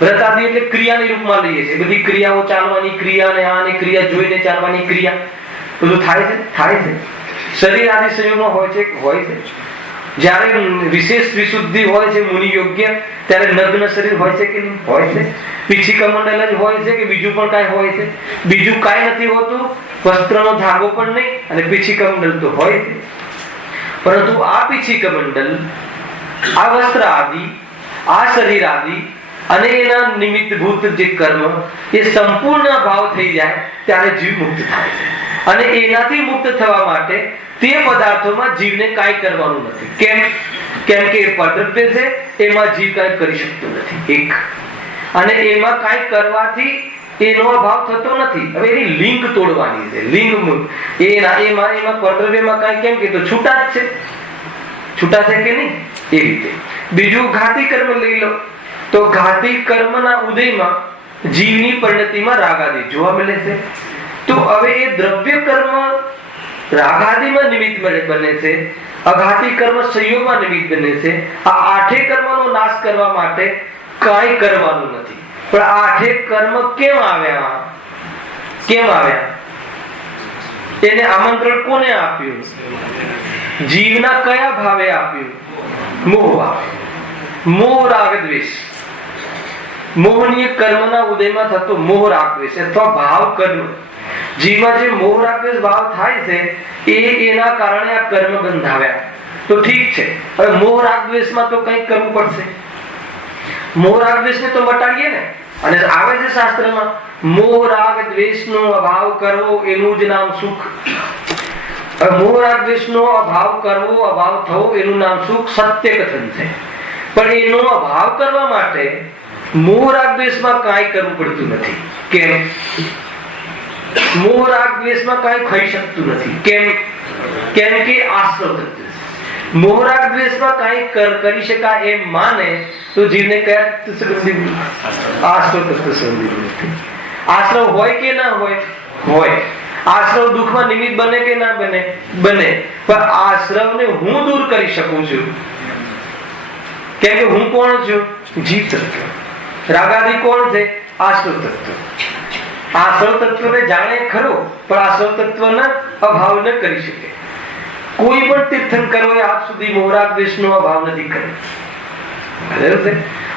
વ્રતાદિ એટલે ક્રિયાની રૂપમાં લઈએ છીએ. બધી ક્રિયાઓ, ચાલવાની ક્રિયા ને આની ક્રિયા જોઈને ચાલવાની ક્રિયા, બધું થાય છે. થાય છે. શરીર આદિ સંયોગમાં હોય છે. હોય છે. જ્યારે વિશેષ વિશુદ્ધિ હોય છે મુનિ યોગ્ય ત્યારે નગ્ન શરીર હોય છે કે નહીં? હોય છે. પીછી કમંડલ જ હોય છે કે બીજું પણ કાંઈ હોય છે? બીજું કાંઈ નથી હોતું. વસ્ત્રનો ધાગો પણ નહીં અને પીછી કમંડલ તો હોય છે. પરંતુ આ પીછી કમંડલ, આ વસ્ત્ર આદિ, આ શરીર આદિ અને એના નિમિત્તભૂત જે કર્મ એ સંપૂર્ણ ભાવ થઈ જાય ત્યારે જીવ મુક્ત થાય છે. અને એનાથી મુક્ત થવા માટે તે પદાર્થોમાં જીવને કાંઈ કરવાનું નથી. કેમ? કેમ કે એ પરદ્રવ્ય છે, એમાં જીવ કાંઈ કરી શકતો નથી. એક. અને એમાં કાંઈ કરવાથી એનો અભાવ થતો નથી. હવે એની લિંક તોડવાની છે. લિંક એમાં પરદ્રવ્યમાં કાંઈ કેમ કે તો છૂટા જ છે. છૂટા છે કે નહીં? એ રીતે. બીજું ઘાતી કર્મ લઈ લો તો ઘાતી કર્મના ઉદયમાં જીવની પરિણતિમાં રાગાદી જોવા મળે છે. તો હવે એ દ્રવ્ય કર્મ રાગાદિમાં નિમિત્ત બને છે, અઘાતી કર્મ સંયોગમાં નિમિત્ત બને છે. આ આઠે કર્મનો નાશ કરવા માટે કાંઈ કરવાનું નથી. પણ આ આઠે કર્મ કેમ આવ્યા? કેમ આવ્યા? એને આમંત્રણ કોને આપ્યું? જીવના કયા ભાવે આપ્યું? મોહ ભાવે. મોહ રાગ દ્વેષ. મોહનીય કર્મના ઉદયમાં થતો મોહ રાગ દ્વેષ અથવા ભાવ કર્મ. જીવમાં જે મોહ રાગ દ્વેષ ભાવ થાય છે એના કારણે આ કર્મ બંધાવ્યા. તો ઠીક છે, હવે મોહ રાગ દ્વેષમાં તો કંઈક કરવું પડશે. મોહ રાગ દ્વેષને તો મટાડીએ ને. અને આવે છે શાસ્ત્રમાં, મોહ રાગ દ્વેષનો અભાવ કરવો એનું જ નામ સુખ. મોહ રાગ દ્વેષનો અભાવ કરવો, અભાવ થવો એનું નામ સુખ, સત્ય કથન છે. પણ એનો અભાવ કરવા માટે મોહ રાગ દ્વેષમાં કાંઈ કરવું પડતું નથી. કેમ? મોહ રાગ દ્વેષમાં કાંઈ ખાઈ શકતું નથી. કેમ? કેમ કે આશ્રવ તત્વ. મોહ રાગ દ્વેષમાં કાંઈ કરી શકાય એમ માને તો જીવને કયા આશ્રવ તત્વ સંબંધિત નથી. આશ્રવ હોય કે ના હોય? હોય. આશ્રવ દુઃખમાં નિમિત્ત બને કે ના બને? બને. પણ આશ્રવને હું દૂર કરી શકું છું. કેમ કે હું કોણ છું? જીવ તત્વ. રાગાદી કોણ છે? આશ્રવ તત્વ. આશ્રવ તત્વને જાણે ખરો પણ આશ્રવ તત્વના અભાવ ન કરી શકે. કોઈ પણ તીર્થંકરોએ આજ સુધી મોહ રાગ દ્વેષનો અભાવ નથી કર્યો.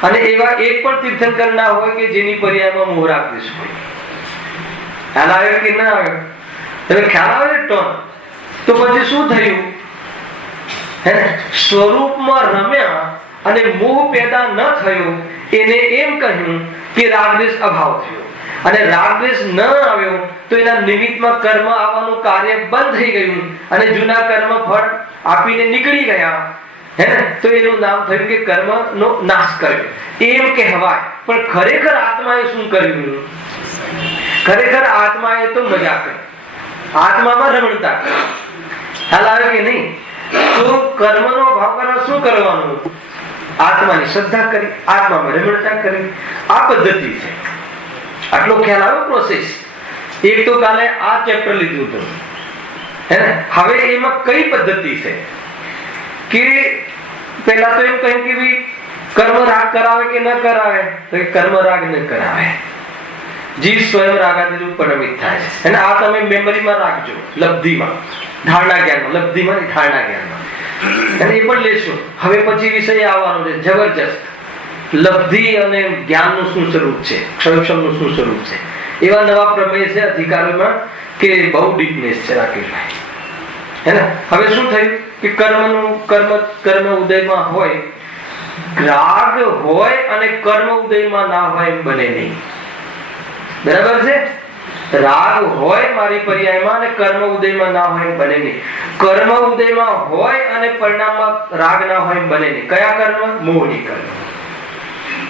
અને એવા એક પણ તીર્થંકર ના હોય કે જેની પર્યાયમાં મોહ રાગ દ્વેષ હોય. ખ્યાલ આવે કે ના આવે? તમે ખ્યાલ આવે ટોન તો પછી શું થયું? હે, સ્વરૂપમાં રમ્યા અને મોહ પેદા ન થયો એને એમ કહ્યું કે રાગદ્વેષ અભાવ થયો. અને રાગદ્વેષ ન આવ્યો તો એના નિમિત્તમાં કર્મ આવવાનું કાર્ય બંધ થઈ ગયું અને જૂના કર્મ ફળ આપીને નીકળી ગયા. હે ને? તો એનું નામ થયું કે કર્મનો નાશ કર્યો એમ કહેવાય. પણ ખરેખર આત્માએ શું કર્યું? ખરેખર આત્માએ તો મજા કરી. આત્મામાં રમણતા કરી. ખ્યાલ આવે કે નહીં? તો કર્મનો અભાવ કરવા શું કરવાનું? આત્માની શ્રદ્ધા કરી, આત્મામાં રમણતા કરી. આ પદ્ધતિ છે. આટલો ખ્યાલ આવ્યો? પ્રોસેસ. એક તો કાલે આ ચેપ્ટર લીધું હતું, હે ને? હવે એમાં કઈ પદ્ધતિ છે કે પહેલા તો એમ કહ્યું કે ભાઈ કર્મ રાગ કરાવે કે ન કરાવે? તો કર્મ રાગ ન કરાવે. જીવ સ્વયં રાગાદિરૂપ પરિણમિત થાય છે. અને આ તમે મેમરીમાં રાખજો, લબ્ધિમાં, ધારણા જ્ઞાનમાં, લબ્ધિમાં ને ધારણા જ્ઞાનમાં, અને એ પણ લેશો. હવે પછી વિષય આવવાનો છે જબરજસ્ત, લબ્ધિ અને જ્ઞાનનું શું સ્વરૂપ છે, ક્ષયક્ષમનું શું સ્વરૂપ છે. એવા નવા પ્રમેય છે અધિકારોમાં કે બહુ ડીપનેસ છે રાકેશભાઈ, હે ને. હવે શું થયું કે કર્મ ઉદયમાં હોય, રાગ હોય અને કર્મ ઉદયમાં ના હોય એમ બને નહીં. બરાબર છે? રાગ હોય મારી પર્યાયમાં અને કર્મ ઉદયમાં ના હોય એમ બને નહીં. કર્મ ઉદયમાં હોય અને પરિણામમાં રાગ ના હોય એમ બને નહીં. કયા કર્મ? મોહની કર્મ.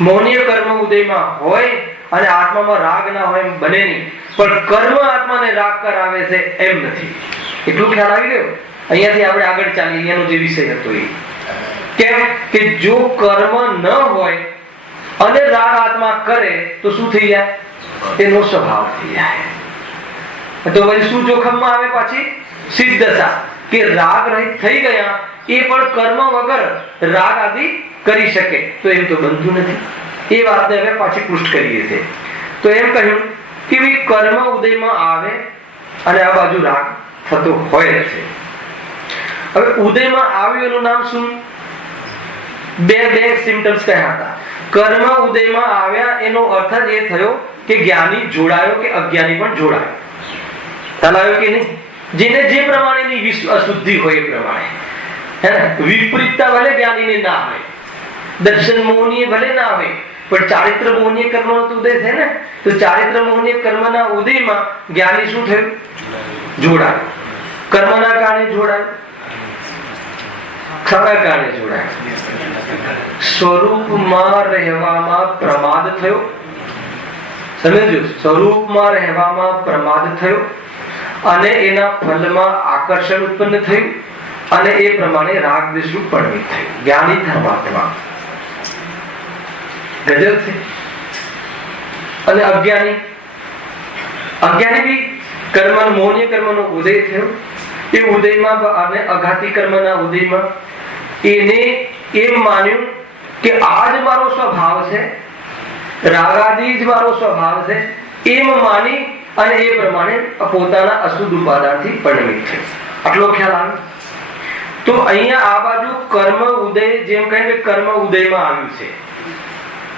મોહનીય કર્મ ઉદયમાં હોય અને આત્મામાં રાગ ના હોય એમ બને નહીં. પણ કર્મ આત્માને રાગ કરાવે છે એમ નથી. એટલું ખ્યાલ આવી ગયો? અહીંયાથી આપણે આગળ ચાલીએ. અહીંયાનો જે વિષય હતો એ કેમ કે જો કર્મ ન હોય અને રાગ આત્મા કરે તો શું થઈ જાય? એનો સ્વભાવ થઈ જાય. તો પછી શું જોખમમાં આવે? પાછી સિદ્ધતા કે રાગ રહિત થઈ ગયા એ પણ કર્મ વગર રાગ આદિ કરી શકે. તો એમ તો બનતું નથી. એ વાતને હવે પાછી પુષ્ટ કરીએ છીએ. તો એમ કહ્યું કે કર્મ ઉદયમાં આવે અને આ બાજુ રાગ થતો હોય છે. હવે ઉદયમાં આવ્યું એનું નામ શું? બે સિમ્પટમ્સ કહ્યા હતા. કર્મ ઉદયમાં આવ્યા એનો અર્થ જ એ થયો કે જ્ઞાની જોડાયો કે અજ્ઞાની પણ જોડાયો. ખ્યાલ આવ્યો કે નહીં? જેને જે પ્રમાણેની અશુદ્ધિ હોય એ પ્રમાણે, હે ને. વિપરીતતા ભલે જ્ઞાનીને ના હોય, દર્શન મોહનીય ભલે ના હોય, પણ ચારિત્ર મોહનીય કર્મનો ઉદય છે ને. તો ચારિત્ર મોહનીય કર્મના ઉદયમાં જ્ઞાની શું થયું? જોડાયો. કર્મના કારણે જોડાયો, ક્ષણા કારણે જોડાયો. સ્વરૂપમાં રહેવામાં પ્રમાદ થયો. સમજો, સ્વરૂપમાં રહેવામાં પ્રમાદ થયો અને એના ફલમાં આકર્ષણ ઉત્પન્ન થયું અને એ પ્રમાણે રાગ દ્વેષનું પરિણમિત થયું. જ્ઞાની ધર્માત્મા ગજબ છે. અને અજ્ઞાની બી કર્મ મોહનીય કર્મનો ઉદય થયો. એ ઉદયમાં અને અઘાતી કર્મના ઉદયમાં એને એમ માન્યું કે આ જ મારો સ્વભાવ છે, રાગાદી જ મારો સ્વભાવ છે, એમ માની અને એ પ્રમાણે પોતાના અશુદ્ધ ઉપાદાનથી પરિણમિત થયો. આટલો ખ્યાલ આવે? તો અહીંયા આ બાજુ કર્મ ઉદય, જેમ કહે કે કર્મ ઉદયમાં આવ્યું છે,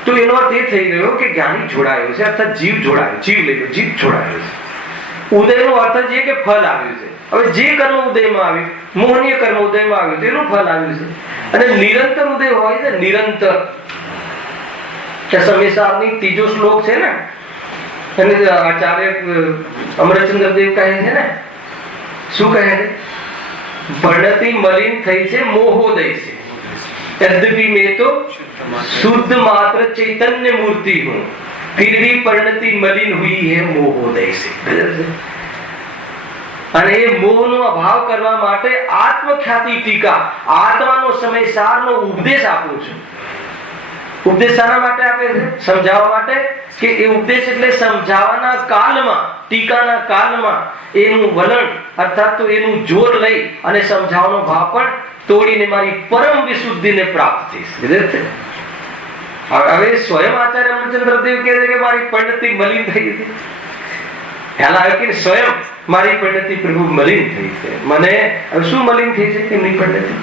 તો એનો અર્થ એ થઈ ગયો કે જ્ઞાની જોડાયો છે, અર્થાત જીવ જોડાયો, જીવ જોડાયો છે. ઉદયનો અર્થ છે કે ફલ આવ્યું છે. હવે જે કર્મ ઉદયમાં આવ્યું, મોહનીય કર્મ ઉદયમાં આવ્યું, તેનું ફલ આવ્યું છે. અને નિરંતર ઉદય હોય છે, નિરંતર. સમેસારની ત્રીજો શ્લોક છે ને, અને આચાર્ય અમરચંદ્ર દેવ કહે છે ને, શું કહે છે? વર્ણતિ મલિન થઈ છે મોહોદય છે, यद्यपि मैं तो शुद्ध मात्र चैतन्य मूर्ति हूं, फिर भी परिणति मलिन हुई है मोहोदय से. અને એ મોહનો અભાવ કરવા માટે આત્મખ્યાતિ ટીકા, આત્માનો સમયસારનો ઉપદેશ આપું છું. ઉપદેશ શાના માટે આપે છે? સમજાવવા માટે. કે એ ઉપદેશ એટલે સમજાવવાના કાલમાં, ટીકાના કાલમાં એનું વલણ અર્થાત તો એનું જોર લઈ અને સમજાવવાનો ભાવ પણ તોડીને મારી પરમ વિશુદ્ધિને પ્રાપ્ત થઈશ. હવે સ્વયં આચાર્ય રામચંદ્ર દેવ કહે છે કે મારી પરિણતિ મલિન થઈ હતી. ખ્યાલ આવે કે સ્વયં મારી પરિણતિ પ્રભુ મલિન થઈ છે. મને હવે શું મલિન થઈ છે? એમની પરિણતિ.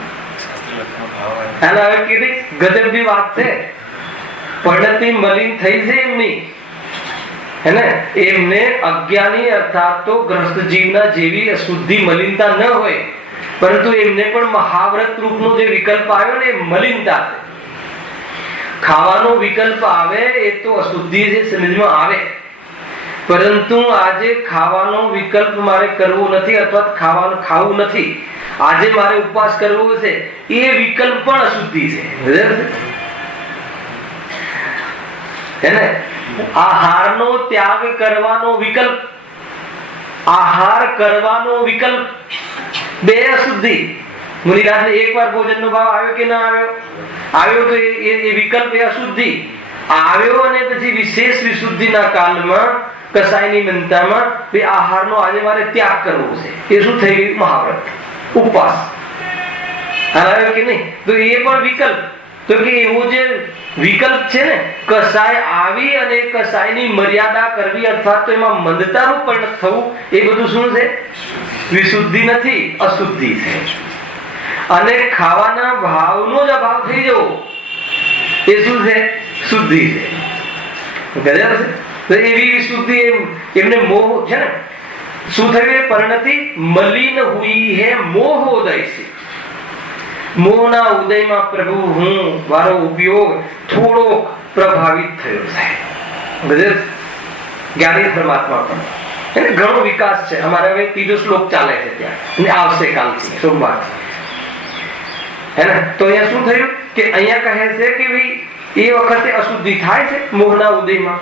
ખ્યાલ આવે કે ગજબની વાત છે. પરિણતિ મલિન થઈ છે એમની, હે ને. એમને અજ્ઞાની અર્થાત તો ગ્રસ્ત જીવના જેવી અશુદ્ધિ મલિનતા ન હોય, પરંતુ એમને પણ મહાવ્રત રૂપનો જે વિકલ્પ આવ્યો ને એ મલિનતા છે. ખાવાનો વિકલ્પ આવે એ તો અશુદ્ધિ જે સમજમાં આવે, પરંતુ આજે ખાવાનો વિકલ્પ મારે કરવો નથી અથવા ખાવું નથી, આજે મારે ઉપવાસ કરવો છે, એ વિકલ્પ પણ અશુદ્ધિ છે. હે ને. આહારનો ત્યાગ કરવાનો વિકલ્પ, આહાર કરવાનો વિકલ્પ, બે અશુદ્ધિ. મુનિરાજને એકવાર ભોજનનો ભાવ આવ્યો કે ના આવ્યો? આવ્યો તો એ વિકલ્પ એ અશુદ્ધિ આવ્યો. અને પછી વિશેષ વિશુદ્ધિના કાલમાં કસાયની મનતામાં આહારનો આજે મારે ત્યાગ કરવો છે, એ શું થઈ ગયું? મહાવ્રત, ઉપવાસ. આવ્યો કે નહીં? તો એ પણ વિકલ્પ. તો કે એવો જે વિકલ્પ છે ને, કસાય આવી અને કસાયની મર્યાદા કરવી અર્થાત તો એમાં મંદતારૂપ પરિણત થવું, એ બધું શું છે? વિશુદ્ધિ નથી, અશુદ્ધિ છે. અને ખાવાના ભાવનો જ અભાવ થઈ જવો એ શું છે? શુદ્ધિ છે. તો એવી વિશુદ્ધિ એમને મોહ છે ને, શું થયું? પરિણતિ મલિન હુઈ હે મોહોદય છે. મોહના ઉદયમાં પ્રભુ હું મારો ઉપયોગ થોડો પ્રભાવિત થયો છે. જ્ઞાની પરમાત્મા પણ એને ઘણો વિકાસ છે. અમારે હવે 3જો શ્લોક ચાલે છે ત્યાં, આવશે કાલથી સોમવાર, હે ને? તો અહીંયા શું થયું કે અહીંયા કહે છે કે ભાઈ એ વખતે અશુદ્ધિ થાય છે મોહના ઉદયમાં.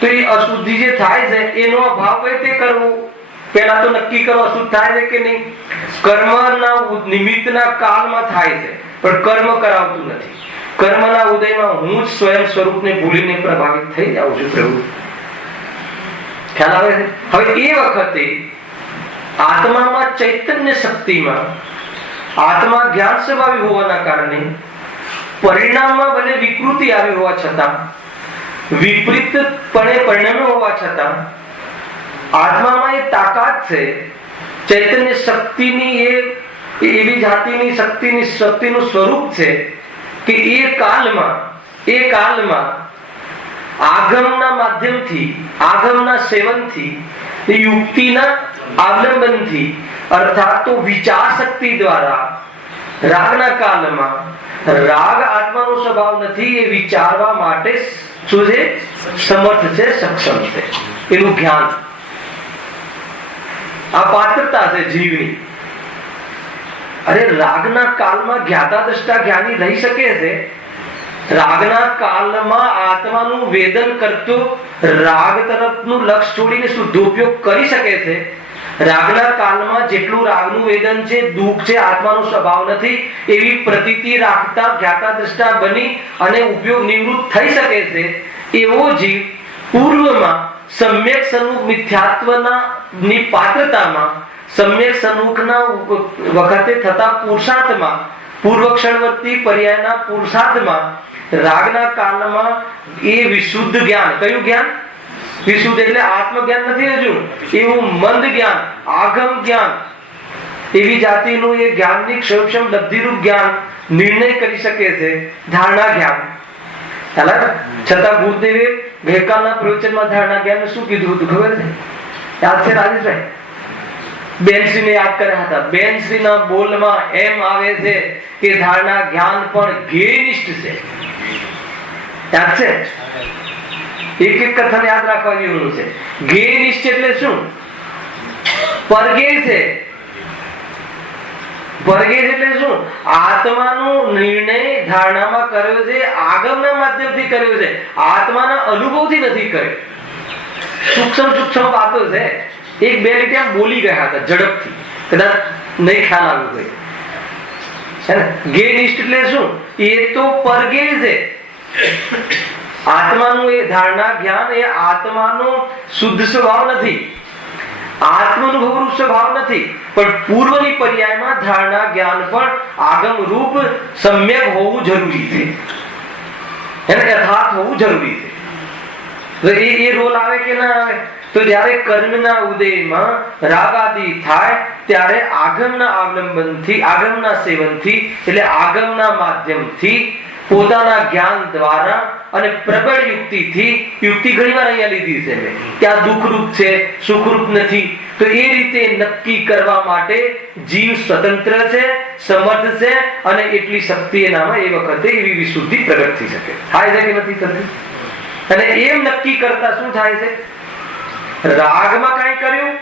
તો એ અશુદ્ધિ જે થાય છે એનો અભાવ કઈ રીતે કરવો? પેલા તો નક્કી કરો અશુદ્ધ થાય છે કે નહીં. કર્મના નિમિત્તના કાળમાં થાય છે, પણ કર્મ કરાવતું નથી. કર્મના ઉદયમાં હું જ સ્વયં સ્વરૂપને ભૂલીને પ્રભાવિત થઈ જાઉં છું. પ્રભુ ખ્યાલ આવે છે? હવે એ વખતે આત્મામાં ચૈતન્ય શક્તિમાં આત્મા જ્ઞાન સ્વભાવી હોવાના કારણે પરિણામમાં ભલે વિકૃતિ આવી હોવા છતાં, વિપરીતપણે પરિણમ્યો હોવા છતાં આત્મામાં એ તાકાત છે, ચૈતન્ય શક્તિની એવી જાતિની શક્તિનું સ્વરૂપ છે કે એ કાળમાં આગમના માધ્યમથી, આગમના સેવનથી, યુક્તિના અવલંબનથી અર્થાત તો વિચાર શક્તિ દ્વારા રાગના કાળમાં, રાગ આત્માનો સ્વભાવ નથી, એ વિચારવા માટે શું છે? સમર્થ છે, સક્ષમ છે. એનું જ્ઞાન, આ પાત્રતા છે જીવની. અરે રાગના કાળમાં જ્ઞાતા દ્રષ્ટા જ્ઞાની રહી શકે છે. રાગના કાળમાં આત્માનું વેદન કરતો રાગ તરફનું લક્ષ છોડીને શુદ્ધ ઉપયોગ કરી શકે છે. રાગના કાળમાં જેટલું રાગનું વેદન છે, દુઃખ છે, આત્માનો સ્વભાવ નથી, એવી પ્રતીતિ રાખતા જ્ઞાતા દ્રષ્ટા બની અને ઉપયોગ નિવૃત્ત થઈ શકે છે. એવો જીવ પૂર્વમાં સમ્યક સન્મુખ મિથ્યાત્વના ની પાત્રતામાં, સમ્યક સન્મુખના વખતે થતા પુરુષાર્થમાં, પૂર્વક્ષણવર્તી પર્યાયના પુરુષાર્થમાં, રાગના કાળમાં એ વિશુદ્ધ જ્ઞાન, કયું જ્ઞાન? વિશુદ્ધ એટલે આત્મજ્ઞાન નથી હજુ, એવું મંદ જ્ઞાન, આગમ જ્ઞાન, એવી જાતિનું એ જ્ઞાનની ક્ષયક્ષમ લબ્ધિરૂપ જ્ઞાન નિર્ણય કરી શકે છે. ધારણા જ્ઞાન. છતાં ગુરુદેવે ગઈકાલના પ્રવચનમાં ધારણા જ્ઞાન શું કીધું હતું ખબર છે? યાદ છે રાજેશભાઈ? બેનશ્રીને યાદ કર્યા હતા. બેનશ્રીના બોલમાં એમ આવે છે કે ધારણા જ્ઞાન પણ જ્ઞેયનિષ્ઠ છે. યાદ છે? એક એક કથાને યાદ રાખવા જેવું છે. જ્ઞેયનિષ્ઠ એટલે શું? પરગેય છે. પરગેય એટલે શું? આત્માનો નિર્ણય ધારણામાં કર્યો છે, આગમના માધ્યમથી કર્યો છે, આત્માના અનુભવથી નથી કર્યો. સૂક્ષ્મ વાતો છે. એક બે રીતે બોલી ગયા હતા ઝડપથી, કદાચ નહીં ખ્યાલ આવ્યો છે ને? જ્ઞેયનિષ્ઠ એટલે શું? એ તો પરગેય છે. આત્માનું એ ધારણા જ્ઞાન એ આત્માનો શુદ્ધ સ્વભાવ નથી, આત્માનુભવ સ્વભાવ નથી, પણ પૂર્વની પર્યાયમાં ધારણા જ્ઞાન પણ આગમ રૂપ સમ્યક હોવું જરૂરી છે, એને યથાર્થ હોવું જરૂરી છે. તો એ રોલ આવે કે ના આવે? તો જ્યારે કર્મના ઉદયમાં રાગાદી થાય ત્યારે આગમના અવલંબનથી, આગમના સેવનથી, એટલે આગમના માધ્યમથી, પોતાના જ્ઞાન દ્વારા અને પ્રબળ યુક્તિથી, યુક્તિ ઘણીવાર અહીંયા લીધી છે મેં, કે આ દુઃખરૂપ છે, સુખરૂપ નથી, તો એ રીતે નક્કી કરવા માટે જીવ સ્વતંત્ર છે, સમર્થ છે, અને એટલી શક્તિ એનામાં એ વખતે એવી વિશુદ્ધિ પ્રગટ થઈ શકે. થાય છે કે નથી થતી? અને એમ નક્કી કરતા શું થાય છે? રાગમાં કઈ કર્યું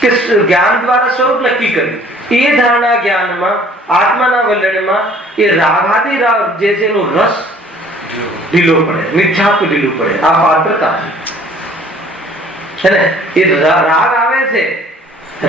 કે જ્ઞાન દ્વારા સ્વરૂપ નક્કી કર્યું. એ ધારણા જ્ઞાનમાં, આત્માના વલણમાં એ રાગાદી રાગ જે છે એનો રસ ઢીલો પડે, મિથ્યાત્વ ઢીલું પડે. આ પાત્રતા છે ને? એ રાગ આવે છે,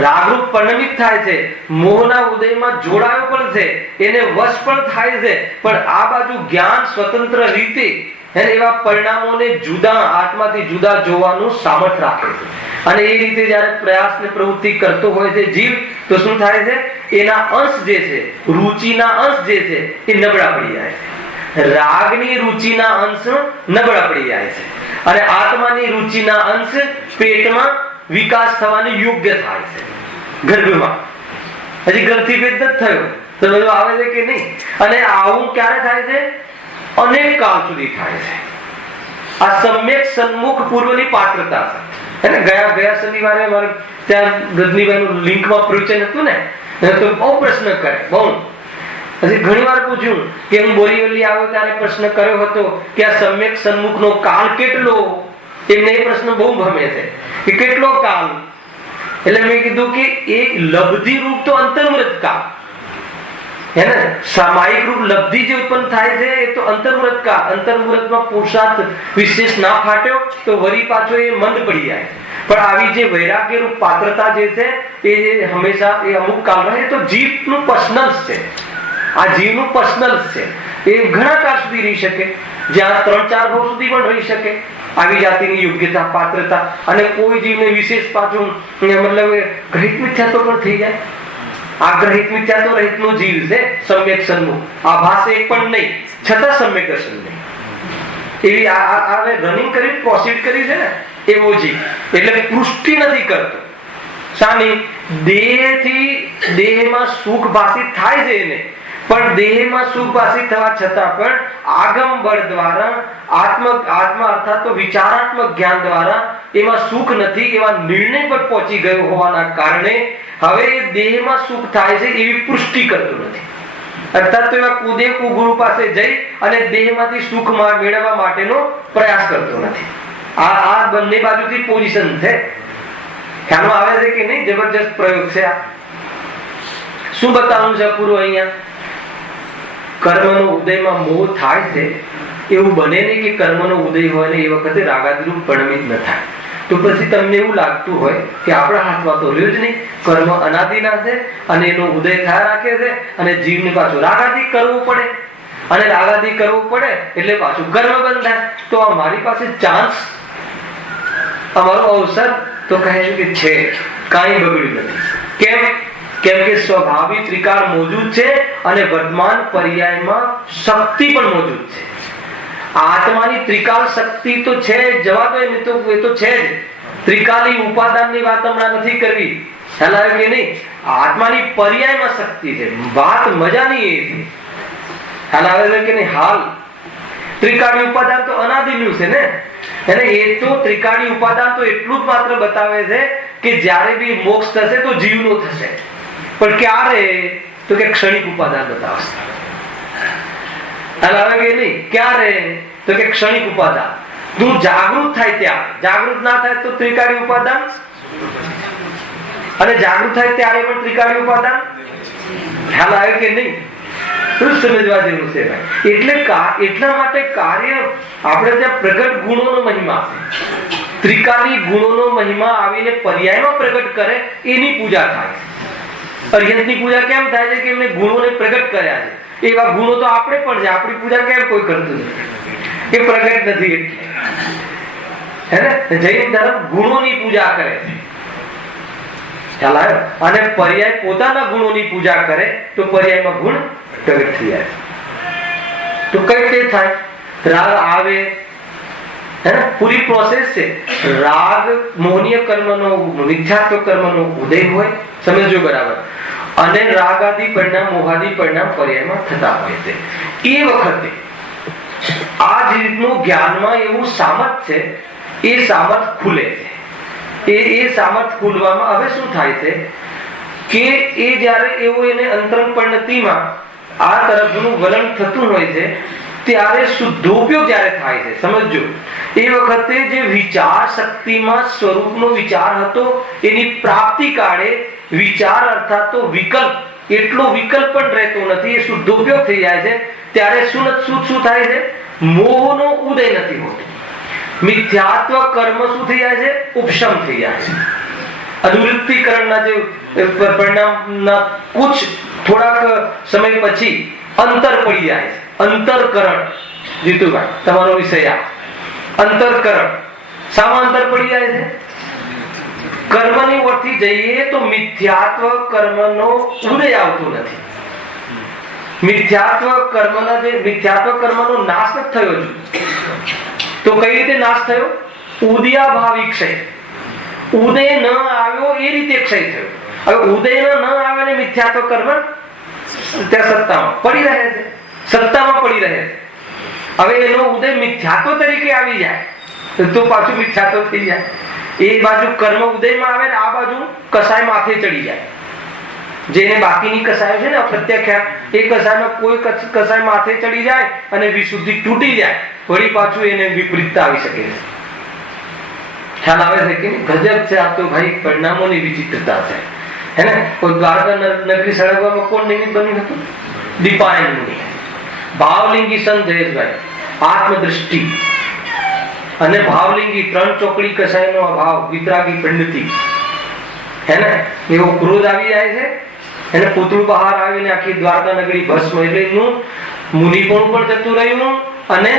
રાગરૂપ પરિણમિત થાય છે, મોહના ઉદયમાં જોડાયો પણ છે, એને વશ પણ થાય છે, પણ આ બાજુ જ્ઞાન સ્વતંત્ર રીતે એવા પરિણામોને જુદા, આત્માથી જુદા જોવાનું સામર્થ્ય રાખે છે. અને એ રીતે જયારે પ્રયાસ ને પ્રવૃત્તિ કરતો હોય છે જીવ, તો શું થાય છે? એના અંશ જે છે, રુચિના અંશ જે છે, એ નબળા પડી જાય છે. રાગની રુચિના અંશ નબળા પડી જાય છે અને આત્માની રુચિના અંશ પેટમાં વિકાસ થવાની યોગ્ય થાય છે. ગર્ભમાં હજી ગ્રંથિભેદ નથી થયો તો બધું આવે છે કે નહીં? અને આવું ક્યારે થાય છે? અનેક કાળ સુધી થાય છે. આ સમ્યક સન્મુખ પૂર્વની પાત્રતા છે. એને ગયા શનિવારે અમારે ત્યાં રજનીભાઈનું લિંકમાં પ્રવચન હતું ને, તો બહુ પ્રશ્ન કરે, બહુ હજી ઘણી વાર પૂછ્યું કે હું બોરીવલી આવ્યો ત્યારે પ્રશ્ન કર્યો હતો કે આ સમ્યક સન્મુખનો કાળ કેટલો? એમને એ પ્રશ્ન બહુ ગમે છે કે કેટલો કાળ? એટલે મેં કીધું કે એ લબ્ધિ રૂપ તો અંતર્મુહૂર્ત કાળ હે ને, સામાયિક રૂપ લબ્ધિ જે ઉત્પન્ન થાય છે એ તો અંતર્મુહૂર્ત કાળ. અંતર્મુહૂર્તમાં પુરુષાર્થ વિશેષ ના ફાટ્યો તો વરી પાછો એ મંદ પડી જાય. પણ આવી જે વૈરાગ્ય રૂપ પાત્રતા જે છે એ હંમેશા એ અમુક કાળ રહે. તો જીવનું પર્સનલ છે, આ જીવનું પર્સનલ છે. એ ઘણા કાળ સુધી રહી શકે, જ્યાં 3-4 ભાવ સુધી પણ રહી શકે આવી જાતિની યોગ્યતા પાત્રતા. અને કોઈ જીવને વિશેષ પાછું મતલબ ગ્રહિત મિથ્યાત્વ પણ થઈ જાય. આ ગ્રહિત મિથ્યાત્વ રહિતનો જીવ છે સમ્યક સન્મુખ. આભાસ એક પણ નહીં, છતાં સમ્યક દર્શન નહીં. એવી આ રનિંગ કરી પ્રોસીડ કરી છે ને એવો જીવ. એટલે પુષ્ટિ નથી કરતો. શાની? દેહથી દેહમાં સુખ ભાષિત થાય છે એને, પણ દેહમાં સુખ ભાષિત થવા છતાં પણ આગમ બળ દ્વારા આત્મા અર્થાત તો વિચારાત્મક જ્ઞાન દ્વારા એમાં સુખ નથી એવા નિર્ણય પર પહોંચી ગયો હોવાના કારણે હવે એ દેહમાં સુખ થાય છે એવી પુષ્ટિ કરતું નથી. અર્થાત તો એવા કુદેવ ગુરુ પાસે જઈ અને દેહમાંથી સુખ મેળવવા માટેનો પ્રયાસ કરતો નથી. આ બંને બાજુથી પોઝિશન છે. ખ્યાલમાં આવે છે કે નહીં? જબરજસ્ત પ્રયોગ છે. આ શું બતાવવું છે પૂરું અહીંયા? કર્મનો ઉદયમાં મોહ થાય છે એવું બને નહીં કે કર્મનો ઉદય હોય ને એ વખતે રાગાદિરૂપ પરિણમિત ન થાય. તો પછી તમને એવું લાગતું હોય કે આપણા હાથમાં તો રહ્યું જ નહીં, કર્મ અનાદિના છે અને એનો ઉદય થયા રાખે છે અને જીવને પાછું રાગાદિ કરવું પડે અને રાગાદિ કરવું પડે એટલે પાછું કર્મ બંધ થાય. તો મારી પાસે ચાન્સ, અમારો અવસર તો કહે છે કે છે, કાંઈ બગડ્યું નથી. કેમ કે સ્વભાવી ત્રિકાળ મોજૂદ છે અને વર્તમાન પર્યાયમાં શક્તિ પણ મોજૂદ છે. આત્માની ત્રિકાળ શક્તિ તો છે, જવા દો, એ તો છે જ. ત્રિકાળી ઉપાદાનની વાત હમણાં નથી કરવી, ખ્યાલ આવે કે નહીં? આત્માની પર્યાયમાં શક્તિ છે. વાત મજાની એ છે, ખ્યાલ આવે કે નહીં? હાલ ત્રિકાળી ઉપાદાન તો અનાદિનું છે ને, અને એ તો ત્રિકાળી ઉપાદાન તો એટલું જ માત્ર બતાવે છે કે જ્યારે બી મોક્ષ થશે તો જીવનો થશે. પણ ક્યારે? તો કે ક્ષણિક ઉપાદાન બતાવશે. આવે કે નહીં? ક્યારે? તો કે ક્ષણિક ઉપાદાન. તું જાગૃત થાય ત્યાં, જાગૃત ના થાય તો ત્રિકાળી ઉપાદાન, અને જાગૃત થાય ત્યારે પણ ત્રિકાળી ઉપાદાન. ખ્યાલ આવે કે નહીં? શું સમજવા જેવું છે ભાઈ? એટલા માટે કાર્ય આપણે ત્યાં પ્રગટ ગુણોનો મહિમા છે. ત્રિકાળી ગુણોનો મહિમા આવીને પર્યાયમાં પ્રગટ કરે એની પૂજા થાય છે. અર્યંતની પૂજા કેમ થાય છે? કે એમને ગુણોને પ્રગટ કર્યા છે. એવા ગુણો તો આપણે પણ છે, આપણી પૂજા કેમ કોઈ કરતું નથી? એ પ્રગટ નથી એટલે, હે ને? જૈન ધર્મ ગુણોની પૂજા કરે છે, ખ્યાલ આવ્યો? અને પર્યાય પોતાના ગુણોની પૂજા કરે તો પર્યાયમાં ગુણ પ્રગટ થઈ જાય. તો કઈ રીતે થાય? રાગ આવે, હે ને? પૂરી પ્રોસેસ છે. રાગ મોહનીય કર્મનો, મિથ્યાત્વ કર્મનો ઉદય હોય, સમજો બરાબર, અને રાગ આદિ પરિણામ, મોહાદી પરિણામ પર્યાયમાં થતા હોય છે. એ વખતે આ જ રીતનું જ્ઞાનમાં એવું સામર્થ છે, એ સામર્થ ખુલે છે. એ સામર્થ ખુલવામાં હવે શું થાય છે કે એ જ્યારે એવું એને અંતરંગ પરિણતિમાં આ તરફનું વલણ થતું હોય છે ત્યારે શુદ્ધોપયોગ જ્યારે થાય છે, સમજો, એ વખતે જે વિચાર શક્તિમાં સ્વરૂપનો વિચાર હતો એની પ્રાપ્તિ કાળે વિચાર અર્થાત તો વિકલ્પ, એટલો વિકલ્પ પણ રહેતો નથી, એ શુદ્ધોપયોગ થઈ જાય છે. ત્યારે શું થાય છે? મોહનો ઉદય નથી હોતો. મિથ્યાત્વ કર્મ શું થઈ જાય છે? ઉપશમ થઈ જાય છે. અનુવૃત્તિકરણના જે પરિણામના કુછ થોડાક સમય પછી અંતર પડી જાય છે. અંતરકરણ, જીતુભાઈ તમારો વિષય આ અંતરકરણ. શામાં અંતર પડી જાય છે? કર્મની ઓરથી જઈએ તો મિથ્યાત્વ કર્મનો ઉદય આવતો નથી. મિથ્યાત્વ કર્મનો નાશ નથી થયો છે. તો કઈ રીતે નાશ થયો? ઉદયાભાવી ક્ષય. ઉદય ન આવ્યો એ રીતે ક્ષય થયો. હવે ઉદય ન આવે ને મિથ્યાત્વ કર્મ ત્યાં સત્તામાં પડી રહે છે, સત્તામાં પડી રહે છે. હવે એનો ઉદય મિથ્યાત્વ તરીકે આવી જાય તો પાછું મિથ્યાત્વ થઈ જાય. એ બાજુ કર્મ ઉદયમાં આવે ને આ બાજુ કસાય માથે ચડી જાય. જેને બાકીની કસાયો છે ને અપ્રત્યાખ્યાન, એ કસાયમાં કોઈ કસાય માથે ચડી જાય અને વિશુદ્ધિ તૂટી જાય, વળી પાછું એને વિપરીતતા આવી શકે છે. ખ્યાલ આવે છે કે ગજબ છે આ તો ભાઈ, પરિણામોની વિચિત્રતા છે. હે ને, દ્વારકા નગરી સળગવામાં કોણ નિમિત્ત બન્યું હતું? દીપાયન મુનિ. ભાવલિંગી સંત જયેશભાઈ, આત્મદ્રષ્ટિ અને ભાવલિંગી 3 ચોકડી કસાયનો અભાવ, વિતરાગી પંડિતી. હે ને, એવો ક્રોધ આવી જાય છે. એને પૂતળું બહાર આવીને આખી દ્વારકા નગરી ભસ્મ, એટલે એનું મુનિપણું પણ જતું રહ્યું અને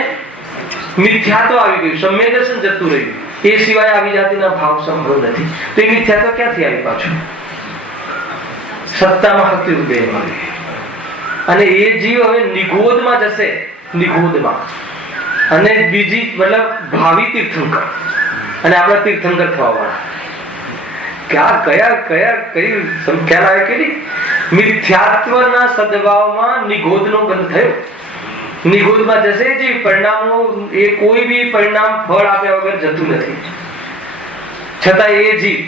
મિથ્યાત્વ આવી ગયું, સમ્યક દર્શન જતું રહ્યું. એ સિવાય આવી જાતિના ભાવ સંભવ નથી. તો એ મિથ્યાત્વ ક્યાંથી આવી પાછું? સત્તામાં શક્તિ રૂપે આવી. અને એ જીવ હવે નિગોદમાં જશે, નિગોદમાં. અને બીજી મતલબ ભાવિ તીર્થંકર, અને આપણા તીર્થંકર થવા વાળા કઈ ખ્યાલ આવે કે નહીં? મિથ્યાત્વના સદભાવમાં નિગોદનો બંધ થયો. નિગોદમાં જશે જે પરિણામો, એ કોઈ બી પરિણામ ફળ આપ્યા વગર જતું નથી. છતાં એ જીવ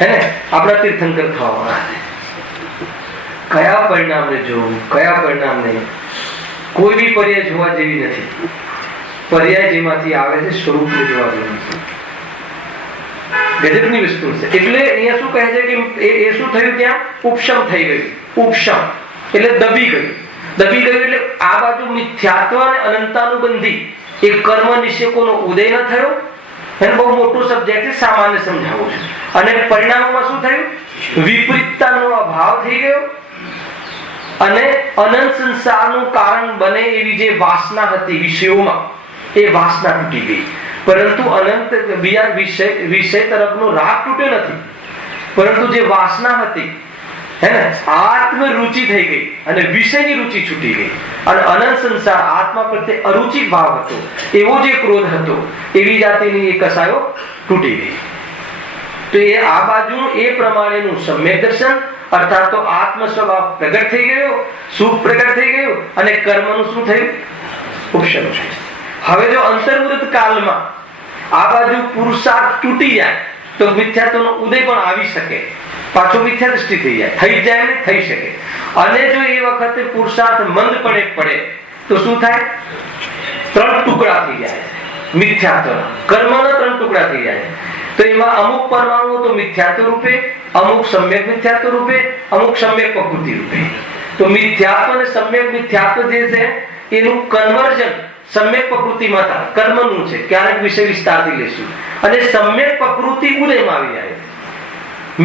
હે ને આપણા તીર્થંકર થવા વાળા છે. કયા પરિણામને જોવું, કયા પરિણામને? કોઈ બી પર્યાય જોવા જેવી નથી. પર્યાય જેમાંથી આવે છે સ્વરૂપને જોવા જેવું છે. ગજબની વસ્તુ છે. એટલે અહીંયા શું કહે છે કે એ શું થયું? ત્યાં ઉપશમ થઈ ગયું. ઉપશમ એટલે દબી ગયું. દબી ગયું એટલે આ બાજુ મિથ્યાત્વ અને અનંતાનુબંધી એ કર્મ નિષેકોનો ઉદય ન થયો. એને બહુ મોટો સબ્જેક્ટ છે, સામાન્ય સમજાવવું છે. અને પરિણામોમાં શું થયું? વિપરીતતાનો અભાવ થઈ ગયો અને અનંત સંસારનું કારણ બને એવી જે વાસના હતી વિષયોમાં, એ વાસના તૂટી ગઈ. પરંતુ અનંત બીજા વિષય તરફનો રાગ તૂટ્યો નથી, પરંતુ જે વાસના હતી હે ને, આત્મ રુચિ થઈ ગઈ અને વિષયની રુચિ છૂટી ગઈ. અને અનંત સંસાર આત્મા પ્રત્યે અરુચિ ભાવ હતો, એવો જે ક્રોધ હતો, એવી જાતિની એ કસાયો તૂટી ગઈ. તો એ આ બાજુ એ પ્રમાણેનું સમ્યક દર્શન, અર્થાત તો આત્મ સ્વભાવ પ્રગટ થઈ ગયો, સુખ પ્રગટ થઈ ગયું અને કર્મનું શું થયું? ઉપશમ થયું. હવે જો અંતર્મુહૂર્ત કાળમાં આ બાજુ પુરુષાર્થ તૂટી જાય તો મિથ્યાત્વનો ઉદય પણ આવી શકે, પાછો મિથ્યા દ્રષ્ટિ થઈ જાય, થઈ જાય ને થઈ શકે. અને જો એ વખતે પુરુષાર્થ મંદપણે પડે તો શું થાય? 3 ટુકડા થઈ જાય મિથ્યાત્વના, કર્મના 3 ટુકડા થઈ જાય. તો એમાં અમુક પરમાણુઓ તો મિથ્યાત્વ રૂપે, અમુક સમ્યક મિથ્યાત્વ રૂપે, અમુક સમ્યક પ્રકૃતિ રૂપે. તો મિથ્યાત્વ અને સમ્યક મિથ્યાત્વ જે છે એનું કન્વર્ઝન સમ્યક પ્રકૃતિમાં થાય, કર્મનું છે. ક્યારેક વિષય વિસ્તારથી લેશું. અને સમ્યક પ્રકૃતિ ઉદયમાં આવી જાય.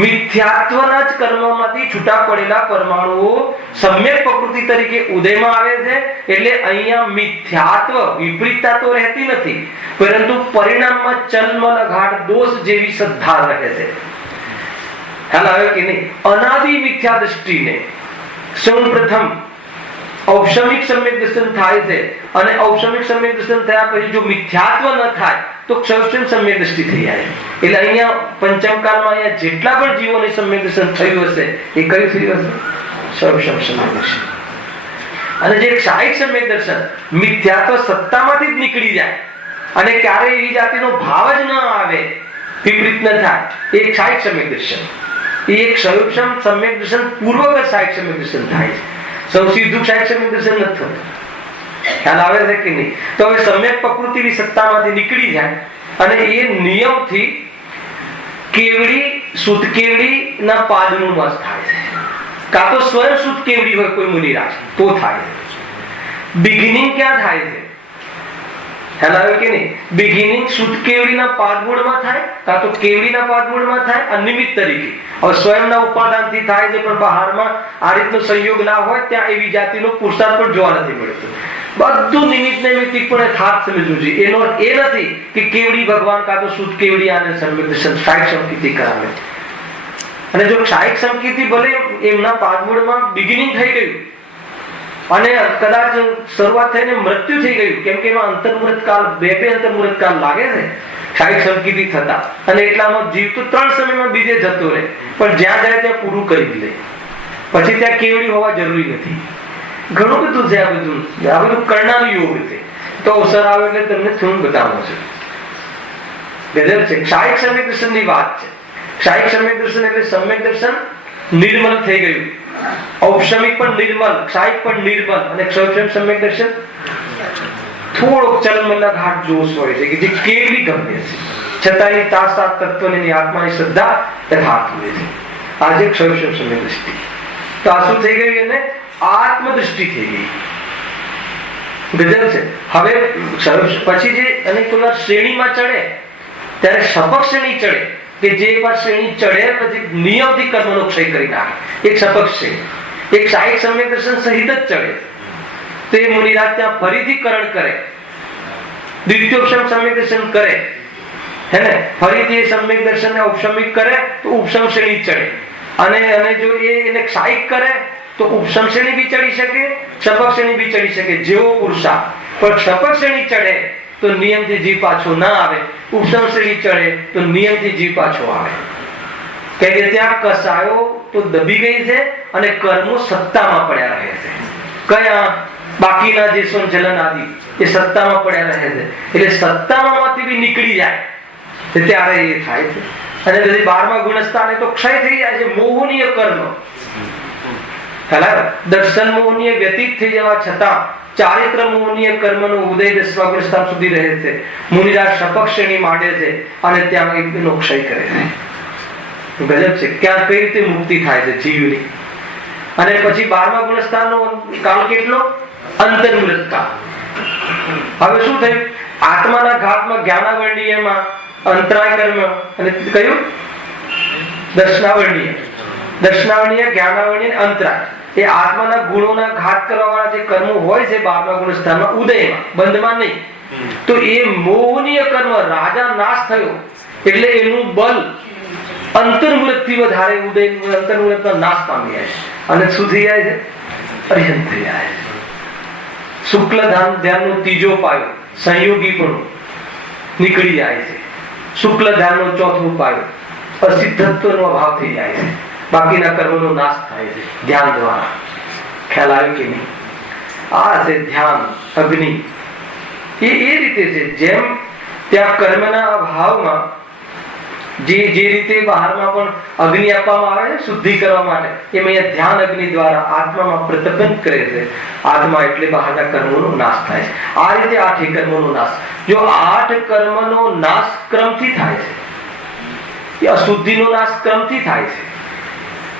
મિથ્યાત્વના જ કર્મમાંથી છૂટા પડેલા પરમાણુઓ સમ્યક પ્રકૃતિ તરીકે ઉદયમાં આવે છે. એટલે અહીંયા મિથ્યાત્વ વિપરીતતા તો રહેતી નથી, પરંતુ પરિણામમાં ચલમલ અઘાટ દોષ જેવી શ્રદ્ધા રહે છે. ખ્યાલ આવે કે નહીં? અનાદિ મિથ્યા દ્રષ્ટિને સૌપ્રથમ ઔપચારિક સમ્યક દર્શન થાય છે, અને ઔપચારિક સમ્યક દર્શન થયા પછી જો મિથ્યાત્વ ન થાય તો ક્ષૌષમ સમ્યક દ્રષ્ટિ થઈ જાય. એટલે અહીંયા પંચમકાળમાં અહીંયા જેટલા પણ જીવોને સમ્યક દર્શન થયું હશે એ કયું થયું હશે? ક્ષૌષમ સમ્યક દર્શન. અને જે ક્ષાયિક સમ્યક દર્શન મિથ્યાત્વ સત્તામાંથી જ નીકળી જાય અને ક્યારેય એવી જાતિનો ભાવ જ ન આવે, વિપરીત ન થાય, એ ક્ષાયિક સમ્યક દર્શન. એ એક ક્ષૌષમ સમ્યક દર્શન પૂર્વક ક્ષાયિક સમ્યક દર્શન થાય છે. સૌ સીધું ક્ષાયિક સમ્યક દર્શન નથી થતું. ખ્યાલ આવે છે કે નહીં? તો હવે સમ્યક પ્રકૃતિની સત્તામાંથી નીકળી જાય અને એ નિયમથી કેવડી શુદ્ધ કેવડીના પાદનું વાસ થાય છે. કાં તો સ્વયં શુદ્ધ કેવડી હોય કોઈ મુનિરાજ તો થાય. બિગિનિંગ ક્યાં થાય છે? ખ્યાલ આવે કે નહીં? બિગિનિંગ શુદ્ધ કેવડીના પાદમૂળમાં થાય, કાં તો કેવડીના પાદમૂળમાં થાય અનિમિત્ત તરીકે. હવે સ્વયંના ઉપાદાનથી થાય છે, પણ બહારમાં આ રીતનો સંયોગ ના હોય ત્યાં એવી જાતિનો પુરુષાર્થ પણ જોવા નથી મળતો. બધું નિમિત્ત નૈમિત્તિક પણ ખાસ સમજવું જોઈએ. એનો એ નથી કે કેવડી ભગવાન કાં તો શુદ્ધ કેવડી આને ક્ષાયિક સંકિતિ કરાવે. અને જો ક્ષાયિક સંકિતિ ભલે એમના પાદમૂળમાં બિગિનિંગ થઈ ગયું અને કદાચ શરૂઆત થઈને મૃત્યુ થઈ ગયું, કેમ કે એમાં અંતર્મુહૂર્ત કાળ બે અંતર્મુહૂર્ત કાળ લાગે છે ક્ષાયિક સંકેતી થતા, અને એટલામાં જીવ તો 3 સમયમાં બીજે જતો રહે, પણ જ્યાં જાય ત્યાં પૂરું કરી લે, પછી ત્યાં કેવડી હોવા જરૂરી નથી. ઘણું બધું છે આ બધું કરનાર યોગ છે. તો અવસર આવે એટલે તમને થોડું બતાવવું છે. ગજબ છે. ક્ષાયિક સમ્યક દર્શનની વાત છે. ક્ષાયિક સમ્યક દર્શન એટલે સમ્યક દર્શન નિર્મલ થઈ ગયું, ઔપશમિક પણ નિર્મલ, ક્ષાયિક પણ નિર્મલ, અને ક્ષૌક્ષમ સમ્યક દર્શન થોડોક ચલમલક હાથ જોશ હોય છે કે જે કેવડી ગમે છે, છતાં એ તાસાત તત્વની આત્માની શ્રદ્ધા હાથ હોય છે. આજે ક્ષૌક્ષમ સમ્યક દૃષ્ટિ. તો આ શું થઈ ગયું? એને આત્મદૃષ્ટિ થઈ ગઈ. ગજબ છે. હવે પછી જે અને કોઈ વાર શ્રેણીમાં ચડે ત્યારે સપક્ષ શ્રેણી ચડે, કે જે એક વાર શ્રેણી ચડે પછી નિયમથી કર્મનો ક્ષય કરી નાખે, એક સપક્ષ છે. એક ક્ષાયિક સમ્યક દર્શન સહિત જ ચડે તો એ મુનિરાજ ત્યાં ફરીથી કરણ કરે, દ્વિતીયોપશમ સમ્યક દર્શન કરે, હે ને, ફરીથી એ સમ્યક દર્શન ઔપશમિક કરે તો ઉપશમ શ્રેણી ચડે, અને જો એને ક્ષાયિક કરે તો ઉપશમ શ્રેણી બી ચડી શકે, સપક્ષ શ્રેણી બી ચડી શકે, જેવો પુરુષાર્થ. પણ સપક્ષ શ્રેણી ચડે તો નિયમથી જીવ પાછો ના આવે, ઉપશમ શ્રેણી ચડે તો નિયમથી જીવ પાછો આવે. કે ત્યાં કસાયો તો દબી ગઈ છે અને કર્મો સત્તામાં પડ્યા રહે છે. કયા? બાકીના જે સંચલન આદિ એ સત્તામાં પડ્યા રહે છે. એટલે સત્તામાંથી બી નીકળી જાય ત્યારે એ થાય છે. અને પછી 12મા ગુણસ્થાને તો ક્ષય થઈ જાય છે. મોહનીય કર્મ, દર્શન મોહનીય વ્યતીત થઈ જવા છતાં ચારિત્ર મોહનીય કર્મનો ઉદય 10મા ગુણસ્થાન સુધી રહે છે. મુનિરાજ સપક્ષ શ્રેણી માંડે છે અને ત્યાં એનો ક્ષય કરે છે. ગજબ છે. ક્યાં કઈ રીતે મુક્તિ થાય છે જીવની. અને પછી 12મા ગુણસ્થાનનો કાળ કેટલો? અંતર્મુહૂર્ત કાળ. હવે શું થયું? આત્માના ઘાતમાં જ્ઞાનાવર્ણીયમાં અંતરાય કર્મ, અને કયું? દર્શનાવર્ણીય, જ્ઞાનાવર્ણીય, અંતરાય. એ આત્માના ગુણોના ઘાત કરવા વાળા જે કર્મો હોય છે 12મા ગુણસ્થાનમાં, ઉદયમાં, બંધમાં નહીં, તો એ મોહનીય કર્મ રાજા નાશ થયો એટલે એનું બલ અંતર્મુહૂર્તથી વધારે ઉદય અંતર્મુહૂર્તમાં નાશ પામી જાય છે. અને શું થઈ જાય છે? અરિહંત થઈ જાય છે. શુક્લ ધ્યાનનો ત્રીજો પાયો સંયોગી પણ નીકળી જાય છે. શુક્લ ધ્યાનનો ચોથો પાયો અસિદ્ધત્વનો અભાવ થઈ જાય છે. બાકીના કર્મનો નાશ થાય છે ધ્યાન દ્વારા. ખ્યાલ આવ્યો કે નહીં? આ છે ધ્યાન અગ્નિ. એ રીતે છે જેમ ત્યાં કર્મના અભાવમાં જે રીતે બહારમાં પણ અગ્નિ આપવામાં આવે છે શુદ્ધિ કરવા માટે, એમ અહીંયા ધ્યાન અગ્નિ દ્વારા આત્મામાં પ્રતપન કરે છે. આત્મા એટલે બહારના કર્મોનો નાશ થાય છે. આ રીતે 8 કર્મોનો નાશ. જો 8 કર્મનો નાશ ક્રમથી થાય છે, એ અશુદ્ધિનો નાશ ક્રમથી થાય છે,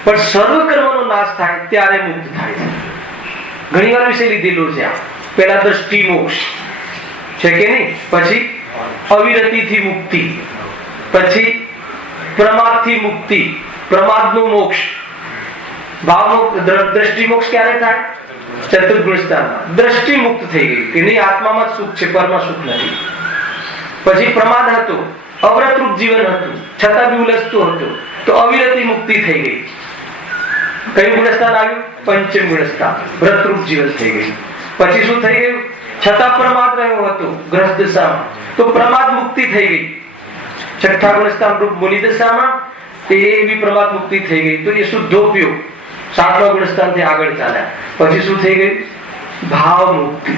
પણ સર્વ કર્મનો નાશ થાય ત્યારે મુક્ત થાય છે. ઘણી વાર વિશે લીધેલું છે. પેલા દ્રષ્ટિ મોક્ષ છે કે નહીં, પછી અવિરતિથી મુક્તિ, પછી પ્રમાદથી મુક્તિ, પ્રમાદનું મોક્ષ. ભાવનો દ્રષ્ટિ મોક્ષ ક્યારે થાય? ચતુર્ગુણસ્થાનમાં. દ્રષ્ટિ મુક્ત થઈ ગઈ કે નહીં, આત્મામાં જ સુખ છે, પરમાં સુખ નથી. પછી પ્રમાદ હતો, અવ્રતરૂપ જીવન હતું, છતાં બી ઉલસતું હતું, તો અવિરતિ મુક્તિ થઈ ગઈ. કયું ગુણસ્થાન આવ્યું? પંચમ ગુણસ્થાન. વ્રતરૂપ જીવન થઈ ગયું. પછી શું થઈ ગયું? છતાં પ્રમાદ રહ્યો હતો ગ્રસ્ત દશામાં, તો પ્રમાદ મુક્તિ થઈ ગઈ. છઠ્ઠા ગુણસ્થાન રૂપ મુનિ દશામાં એ બી પ્રમાદ મુક્તિ થઈ ગઈ, તો એ શુદ્ધોપયોગ 7મા ગુણસ્થાનથી આગળ ચાલ્યા. પછી શું થઈ ગયું? ભાવ મુક્તિ.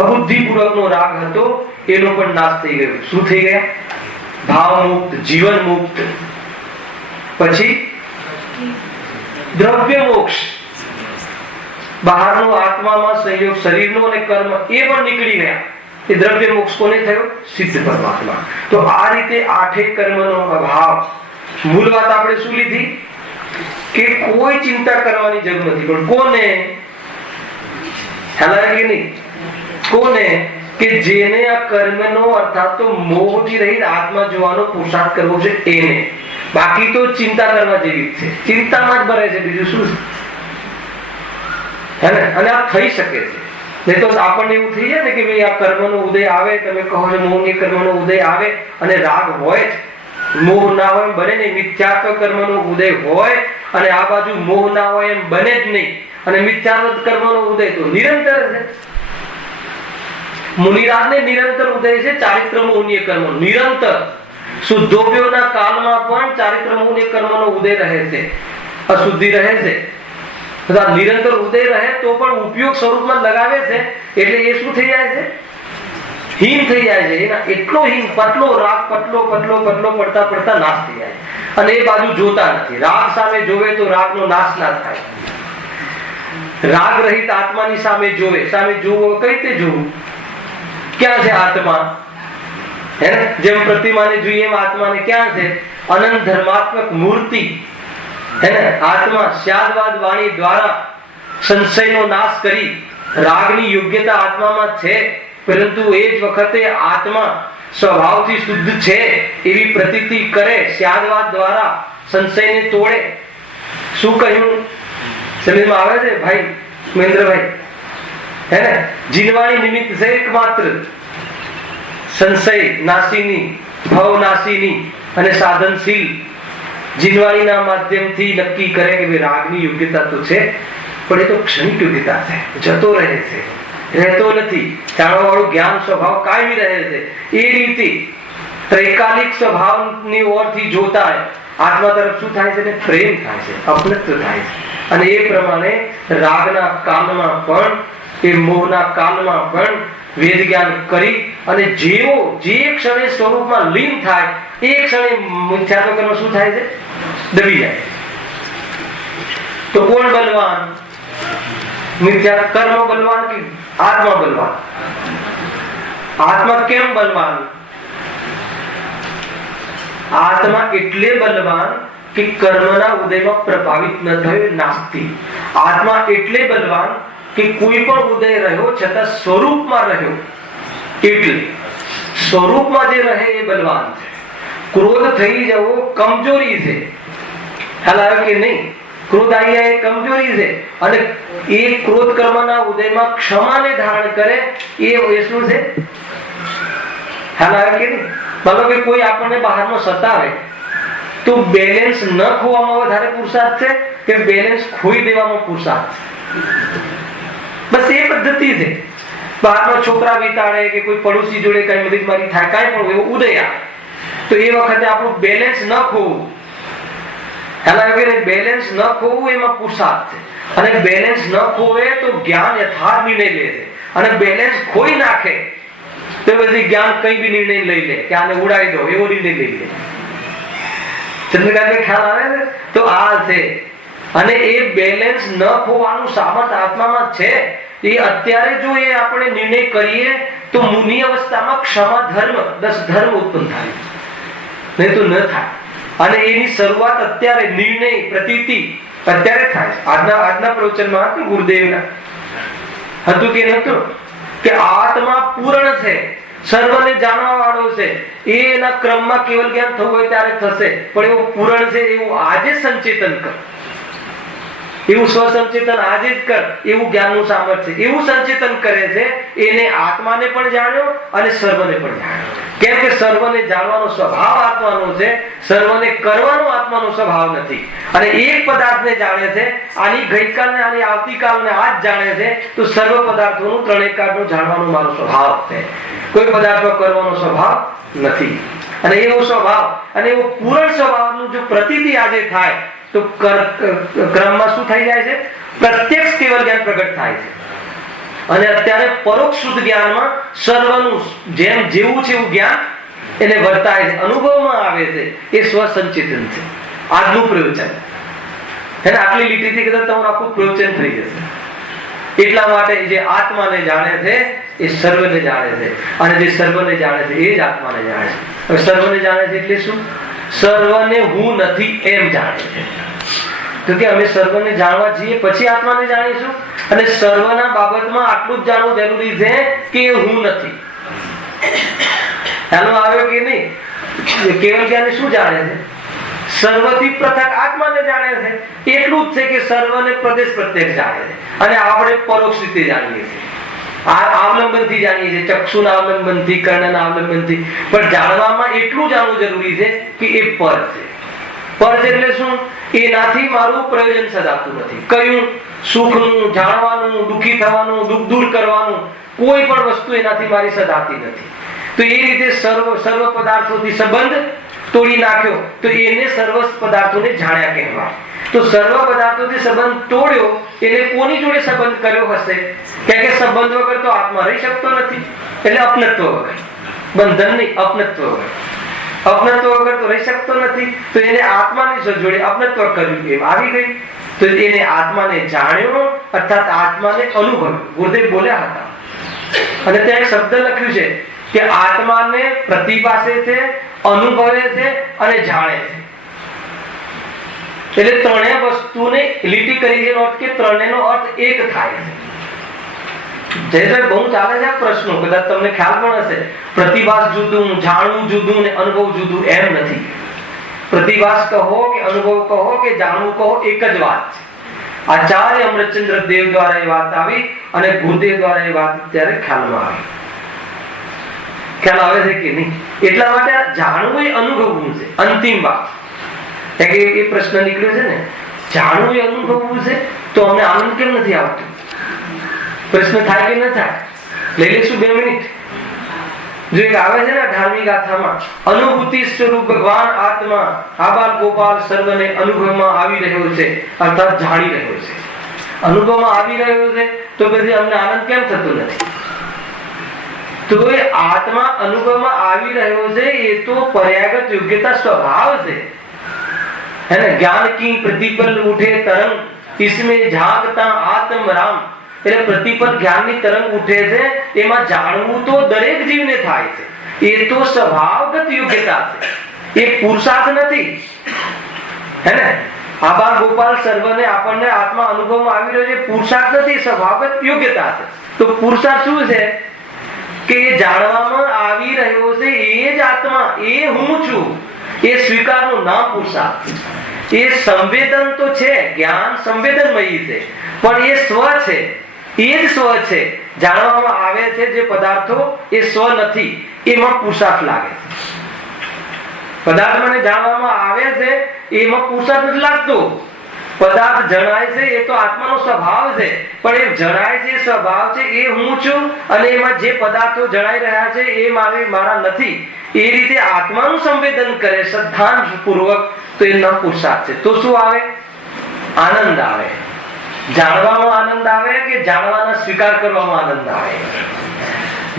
અબુદ્ધિપૂર્વકનો રાગ હતો એનો પણ નાશ થઈ ગયો. શું થઈ ગયા? ભાવ મુક્ત, જીવન મુક્ત. પછી દ્રવ્ય મોક્ષ. બહારનો આત્મામાં સંયોગ શરીરનો અને કર્મ એ પણ નીકળી ગયા. એ દ્રવ્ય મોક્ષ કોને થયો? સિદ્ધ પરમાત્મા. તો આ રીતે 8 કર્મનો અભાવ. મૂળ વાત આપણે શું લીધી? કે કોઈ ચિંતા કરવાની જરૂર નથી. પણ કોને? ખ્યાલ આવે કે નહીં? કોને? કે જેને આ કર્મનો અર્થાત તો મોહથી રહિત આત્મા જોવાનો પુરુષાર્થ કરવો છે એને. બાકી તો ચિંતા કરવા જેવી છે, ચિંતામાં જ ભરે છે, બીજું શું છે? અને આ થઈ શકે છે. નહીં તો આપણને એવું થઈ જાય ને કે ભાઈ આ કર્મનો ઉદય આવે, તમે કહો છો મોહની કર્મનો ઉદય આવે અને રાગ હોય જ, મોહ ના હોય એમ બને નહીં. મિથ્યાત્વ કર્મનો ઉદય હોય અને આ બાજુ મોહ ના હોય એમ બને જ નહીં. અને મિથ્યાત્વ કર્મનો ઉદય તો નિરંતર છે. મુનિરાજને નિરંતર ઉદય છે ચારિત્રમોહનીય કર્મનો, નિરંતર શુદ્ધોપયોગના કાળમાં પણ ચારિત્રમોહનીય કર્મનો ઉદય રહે છે, અશુદ્ધિ રહે છે. નિરંતર ઉદય રહે તો પણ ઉપયોગ સ્વરૂપમાં લગાવે છે એટલે એ શું થઈ જાય છે? હીન થઈ જાય છે. એના એટલો હીન, પતલો રાગ પતલો પતલો પતલો પડતા પડતા નાશ થઈ જાય અને એ બાજુ જોતા નથી. રાગ સામે જોવે તો રાગનો નાશ ના થાય. રાગ રહિત આત્માની સામે જોવે, સામે જોવો કઈ રીતે જોવું? ક્યાં છે આત્મા? હે ને, જેમ પ્રતિમાને જોઈએ એમ આત્માને ક્યાં છે? અનંત ધર્માત્મક મૂર્તિ હે ને, આત્મા સ્યાદવાદ વાણી દ્વારા સંશયનો નાશ કરી રાગની યોગ્યતા આત્મામાં છે, પરંતુ એ જ વખતે આત્મા સ્વભાવથી શુદ્ધ છે એવી પ્રતીતિ કરે, સ્યાદવાદ દ્વારા સંશયને તોડે. શું કહ્યું સમજમાં આવે છે ભાઈ મહેન્દ્રભાઈ? હે ને, જીનવાણી નિમિત્ત છે એકમાત્ર સંશય નાશીની, ભવ નાશીની અને સાધનશીલ જીનવાણીના માધ્યમથી નક્કી કરે કે ભાઈ રાગની યોગ્યતા તો છે, પણ એ તો ક્ષણિક યોગ્યતા છે, જતો રહે છે, રહેતો નથી. જાણવા વાળું જ્ઞાન સ્વભાવ કાયમી રહે છે. એ રીતે ત્રૈકાલિક સ્વભાવની ઓરથી જોતા આત્મા તરફ શું થાય છે? પ્રેમ થાય છે, અપનત્વ થાય છે. અને એ પ્રમાણે રાગના કાલમાં પણ, એ મોહના કાલમાં પણ વેદ જ્ઞાન કરી અને જેવો જે ક્ષણે સ્વરૂપમાં લીન થાય એ ક્ષણે મિથ્યાત્વ કર્મ શું થાય છે? દબી જાય. તો કોણ બલવાન? મિથ્યા કર્મ બલવાન કે આત્મા બલવાન? આત્મા કેમ બલવાન? આત્મા એટલે બલવાન કે કર્મના ઉદયમાં પ્રભાવિત ન થયો, નાસ્તી. આત્મા એટલે બલવાન કે કોઈ પણ ઉદય રહ્યો છતાં સ્વરૂપમાં રહ્યો, એટલે સ્વરૂપમાં જે રહે એ બલવાન છે. ક્રોધ થઈ જવો કમજોરી છે, ખ્યાલ આવ્યો કે નહીં? ક્રોધ આવી જાય એ કમજોરી છે. અને એ ક્રોધ કર્મના ઉદયમાં ક્ષમાને ધારણ કરે એ શું છે? ખ્યાલ આવ્યો કે નહીં? માનો કે કોઈ આપણને બહારમાં સતાવે તો બેલેન્સ ન ખોવામાં વધારે પુરુષાર્થ છે કે બેલેન્સ ખોઈ દેવામાં પુરુષાર્થ છે? બસ એ પદ્ધતિ છે. બહારના છોકરા વિતાડે કે કોઈ પડોશી જોડે કઈ મગજમારી થાય, કઈ પણ એવો ઉદય આવે તો એ વખતે આપણું બેલેન્સ ન ખોવું, બેલેન્સ ન ખોવું એમાં પુરુષાર્થ છે. અને બેલેન્સ ન ખોવે તો જ્ઞાન યથાર્થ નિર્ણય લે છે. અને બેલેન્સ ખોઈ નાખે તો પછી જ્ઞાન કઈ બી નિર્ણય લઈ લે કે આને ઉડાવી દો, એવો નિર્ણય લઈ લે. ચંદ્રકાંતને ખ્યાલ આવે છે? તો આ છે. અને એ બેલેન્સ ન ખોવાનું સામર્થ્ય આત્મામાં છે. એ અત્યારે જો એ આપણે નિર્ણય કરીએ તો મુનિ અવસ્થામાં ક્ષમા ધર્મ, 10 ધર્મ ઉત્પન્ન થાય, નહીં તો ન થાય. અને એની શરૂઆત અત્યારે નિર્ણય પ્રતીતિ અત્યારે થાય. આજના પ્રવચનમાં હતું ગુરુદેવના, હતું કે નતું કે આત્મા પૂર્ણ છે, સર્વને જાણવા વાળો છે. એના ક્રમમાં કેવલ જ્ઞાન થવું હોય ત્યારે થશે, પણ એવું પૂર્ણ છે એવું આજે સંચેતન કર, એવું સ્વસંચેતન આજે જ કર, એવું જ્ઞાનનું સામર્થ્ય. એવું સંચેતન કરે છે એને આત્માને પણ જાણ્યો અને સર્વને પણ જાણ્યો. કેમ કે સર્વને જાણવાનો સ્વભાવ આત્માનો છે, સર્વને કરવાનો આત્માનો સ્વભાવ નથી. અને એક પદાર્થને જાણે છે, આની ગઈકાલને આની આવતીકાલને આજ જાણે છે, તો સર્વ પદાર્થોનું ત્રણેય કાળનું જાણવાનો મારો સ્વભાવ છે. કોઈ પદાર્થનો કરવાનો સ્વભાવ નથી. અને એવો સ્વભાવ અને એવો પૂર્ણ સ્વભાવનું જો પ્રતીતિ આજે થાય તો ક્રમમાં શું થઈ જાય છે? પ્રત્યક્ષ કેવલ જ્ઞાન પ્રગટ થાય છે. અને અત્યારે પરોક્ષ શુદ્ધ જ્ઞાનમાં સર્વનું જેમ જેવું છે એવું જ્ઞાન એને વર્તાય છે, અનુભવમાં આવે છે. એ સ્વસંચેતન છે આજનું પ્રવચન. એને આટલી લીટીથી કદાચ તમારું આખું પ્રવચન થઈ જશે. એટલા માટે જે આત્માને જાણે છે એ સર્વને જાણે છે, અને જે સર્વને જાણે છે એ જ આત્માને જાણે છે. હવે સર્વને જાણે છે એટલે શું? સર્વને હું નથી એમ જાણે છે. તો કે અમે સર્વને જાણવા જઈએ પછી આત્માને જાણીશું. અને સર્વના બાબતમાં આટલું જ જાણવું જરૂરી છે કે હું નથી. ખ્યાલ આવ્યો કે નહીં? કેવલ જ્ઞાની શું જાણે છે? સર્વથી પૃથક આત્માને જાણે છે. એટલું જ છે કે સર્વને પ્રદેશ પ્રત્યક્ષ જાણે છે. અને આપણે પરોક્ષ રીતે જાણીએ છીએ, અવલંબનથી જાણીએ છીએ, ચક્ષુના અવલંબનથી, કર્ણના અવલંબનથી. પણ જાણવામાં એટલું જાણવું જરૂરી છે કે એ પર છે. પર એટલે શું? એનાથી મારું પ્રયોજન સદાતું નથી. કયું? સુખનું જાણવાનું, દુઃખી થવાનું, દુઃખ દૂર કરવાનું, કોઈ પણ વસ્તુ એનાથી મારી સદાતી નથી. તો એ રીતે સર્વ પદાર્થોથી સંબંધ તોડી નાખ્યો તો એને સર્વ પદાર્થોને જાણ્યા કહેવાય. તો સર્વ પદાર્થોથી સંબંધ તોડ્યો એને કોની જોડે સંબંધ કર્યો હશે? કે સંબંધ વગર તો આત્મા રહી શકતો નથી. એટલે અપનત્વ વગર, બંધન નહીં, અપનત્વ વગર. અપનત્વ વગર તો રહી શકતો નથી. તો એને આત્માની જોડે અપનત્વ કર્યું, એમ આવી ગઈ. તો એને આત્માને જાણ્યો અર્થાત આત્માને અનુભવ્યો. ગુરુદેવ બોલ્યા હતા અને ત્યાં એક શબ્દ લખ્યું છે કે આત્માને પ્રતિભાસે છે, અનુભવે છે અને જાણે છે. એટલે ત્રણેય વસ્તુને લીટી કરી છે કે ત્રણેયનો અર્થ એક થાય છે. જયભાઈ બહુ ચાલે છે આ પ્રશ્નો, કદાચ તમને ખ્યાલ પણ હશે. પ્રતિભાસ જુદું, જાણવું જુદું ને અનુભવ જુદું એમ નથી. પ્રતિભાસ કહો કે અનુભવ કહો કે જાણવું કહો, એક જ વાત છે. આચાર્ય અમૃતચંદ્ર દેવ દ્વારા એ વાત આવી અને ગુરુદેવ દ્વારા એ વાત ત્યારે ખ્યાલમાં આવી. ખ્યાલ આવે છે કે નહીં? એટલા માટે જાણવું એ અનુભવવું છે. અંતિમ વાત એ પ્રશ્ન નીકળ્યો છે ને, જાણવું એ અનુભવવું છે તો અમને આનંદ કેમ નથી આવતો? પ્રશ્ન થાય કે ન થાય? લઈ લઈશું 2 મિનિટ. જો એક આવે છે ને ધાર્મિક ગાથામાં, અનુભૂતિ સ્વરૂપ ભગવાન આત્મા આબાલ ગોપાલ સર્વને અનુભવમાં આવી રહ્યો છે, અર્થાત જાણી રહ્યો છે. અનુભવમાં આવી રહ્યો છે તો પછી અમને આનંદ કેમ થતો નથી? તો એ આત્મા અનુભવમાં આવી રહ્યો છે એ તો પર્યાગત યોગ્યતા સ્વભાવ છે. है ना? ज्ञान की प्रतिपल उठे तरंग इसमें झांकता आत्म राम. એટલે પ્રતિપલ જ્ઞાનની તરંગ ઉઠે છે, એમાં જાણવું તો દરેક જીવને થાય છે. એ તો સ્વભાવગત યોગ્યતા છે, એ પુરુષાર્થ નથી. હે ને? આબાલ ગોપાલ સર્વને આપણને આત્મા અનુભવમાં આવી રહ્યો છે, પુરુષાર્થ નથી, સ્વભાવગત યોગ્યતા છે. તો પુરુષાર્થ શું છે? કે એ જાણવામાં આવી રહ્યો છે એ જ આત્મા, એ હું છું, એ સ્વીકારનું નામ પુરુષાર્થ. એ સંવેદન તો છે, જ્ઞાન સંવેદનમયી છે, પણ એ સ્વ છે, એ જ સ્વ છે. જાણવામાં આવે છે જે પદાર્થો એ સ્વ નથી, એમાં પુરુષાર્થ લાગે છે. પદાર્થ મને જાણવામાં આવે છે એમાં પુરુષાર્થ નથી લાગતો. પદાર્થ જણાય છે એ તો આત્માનો સ્વભાવ છે, પણ એ જણાય છે સ્વભાવ છે, એ હું છું અને એમાં જે પદાર્થો જણાઈ રહ્યા છે એ મારા નથી. એ રીતે આત્માનું સંવેદન કરે શ્રદ્ધાન પૂર્વક, તો એ ન પુરુષાર્થ છે. તો શું આવે? આનંદ આવે. જાણવામાં આનંદ આવે કે જાણવાના સ્વીકાર કરવામાં આનંદ આવે?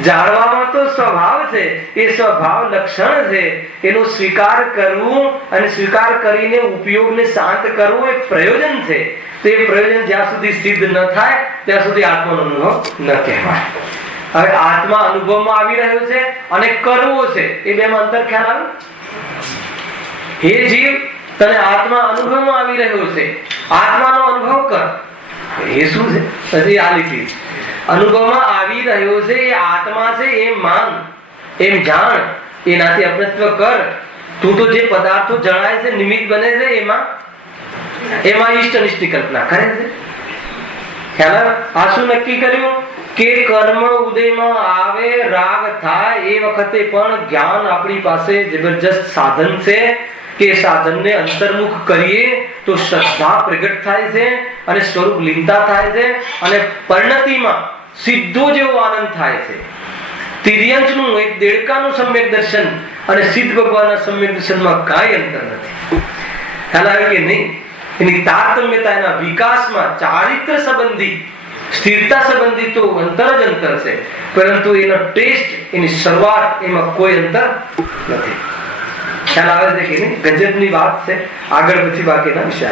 જાણવામાં તો સ્વભાવ છે, એ સ્વભાવ લક્ષણ છે, એનો સ્વીકાર કરવું અને સ્વીકાર કરીને ઉપયોગને શાંત કરવું એ પ્રયોજન છે. તો એ પ્રયોજન જ્યાં સુધી સિદ્ધ ન થાય ત્યાં સુધી આત્માનો અનુભવ ન કહેવાય. હવે આત્મા અનુભવમાં આવી રહ્યો છે અને કરવો છે, એ બેમાં અંતર ખ્યાલ આવે? હે જીવ, તને આત્મા અનુભવમાં આવી રહ્યો છે, આત્માનો અનુભવ કર. એ શું છે? પછી આ લીટી અનુભવમાં આવી રહ્યો છે, એ આત્મા છે એમ માન, એમ જાણ, એનાથી અપનત્વ કર. તું તો જે પદાર્થો જણાય છે, નિમિત્ત બને છે, એમાં ઈષ્ટ અનિષ્ટની કલ્પના કરે છે. ખ્યાલ? આ શું નક્કી કર્યું? કે કર્મ ઉદયમાં આવે, રાગ થાય, એ વખતે પણ જ્ઞાન આપણી પાસે જબરજસ્ત સાધન છે કે સાધનને અંતર્મુખ કરીએ તો શ્રદ્ધા પ્રગટ થાય છે અને સ્વરૂપ લીનતા થાય છે અને પરિણતિમાં સિદ્ધો જેવો આનંદ થાય છે. તિર્યંચનું એક દેડકાનું સમ્યક દર્શન અને સિદ્ધ ભગવાનના સમ્યક દર્શનમાં કાંઈ અંતર નથી. ખ્યાલ આવે કે નહીં? એની તારતમ્યતા એના વિકાસમાં ચારિત્ર સંબંધી, સ્થિરતા સંબંધી તો અંતર જ અંતર છે, પરંતુ એનો ટેસ્ટ, એની શરૂઆત, એમાં કોઈ અંતર નથી. ખ્યાલ આવે છે કે નહીં? ગજબની વાત છે. આગળ પછી બાકીના વિશે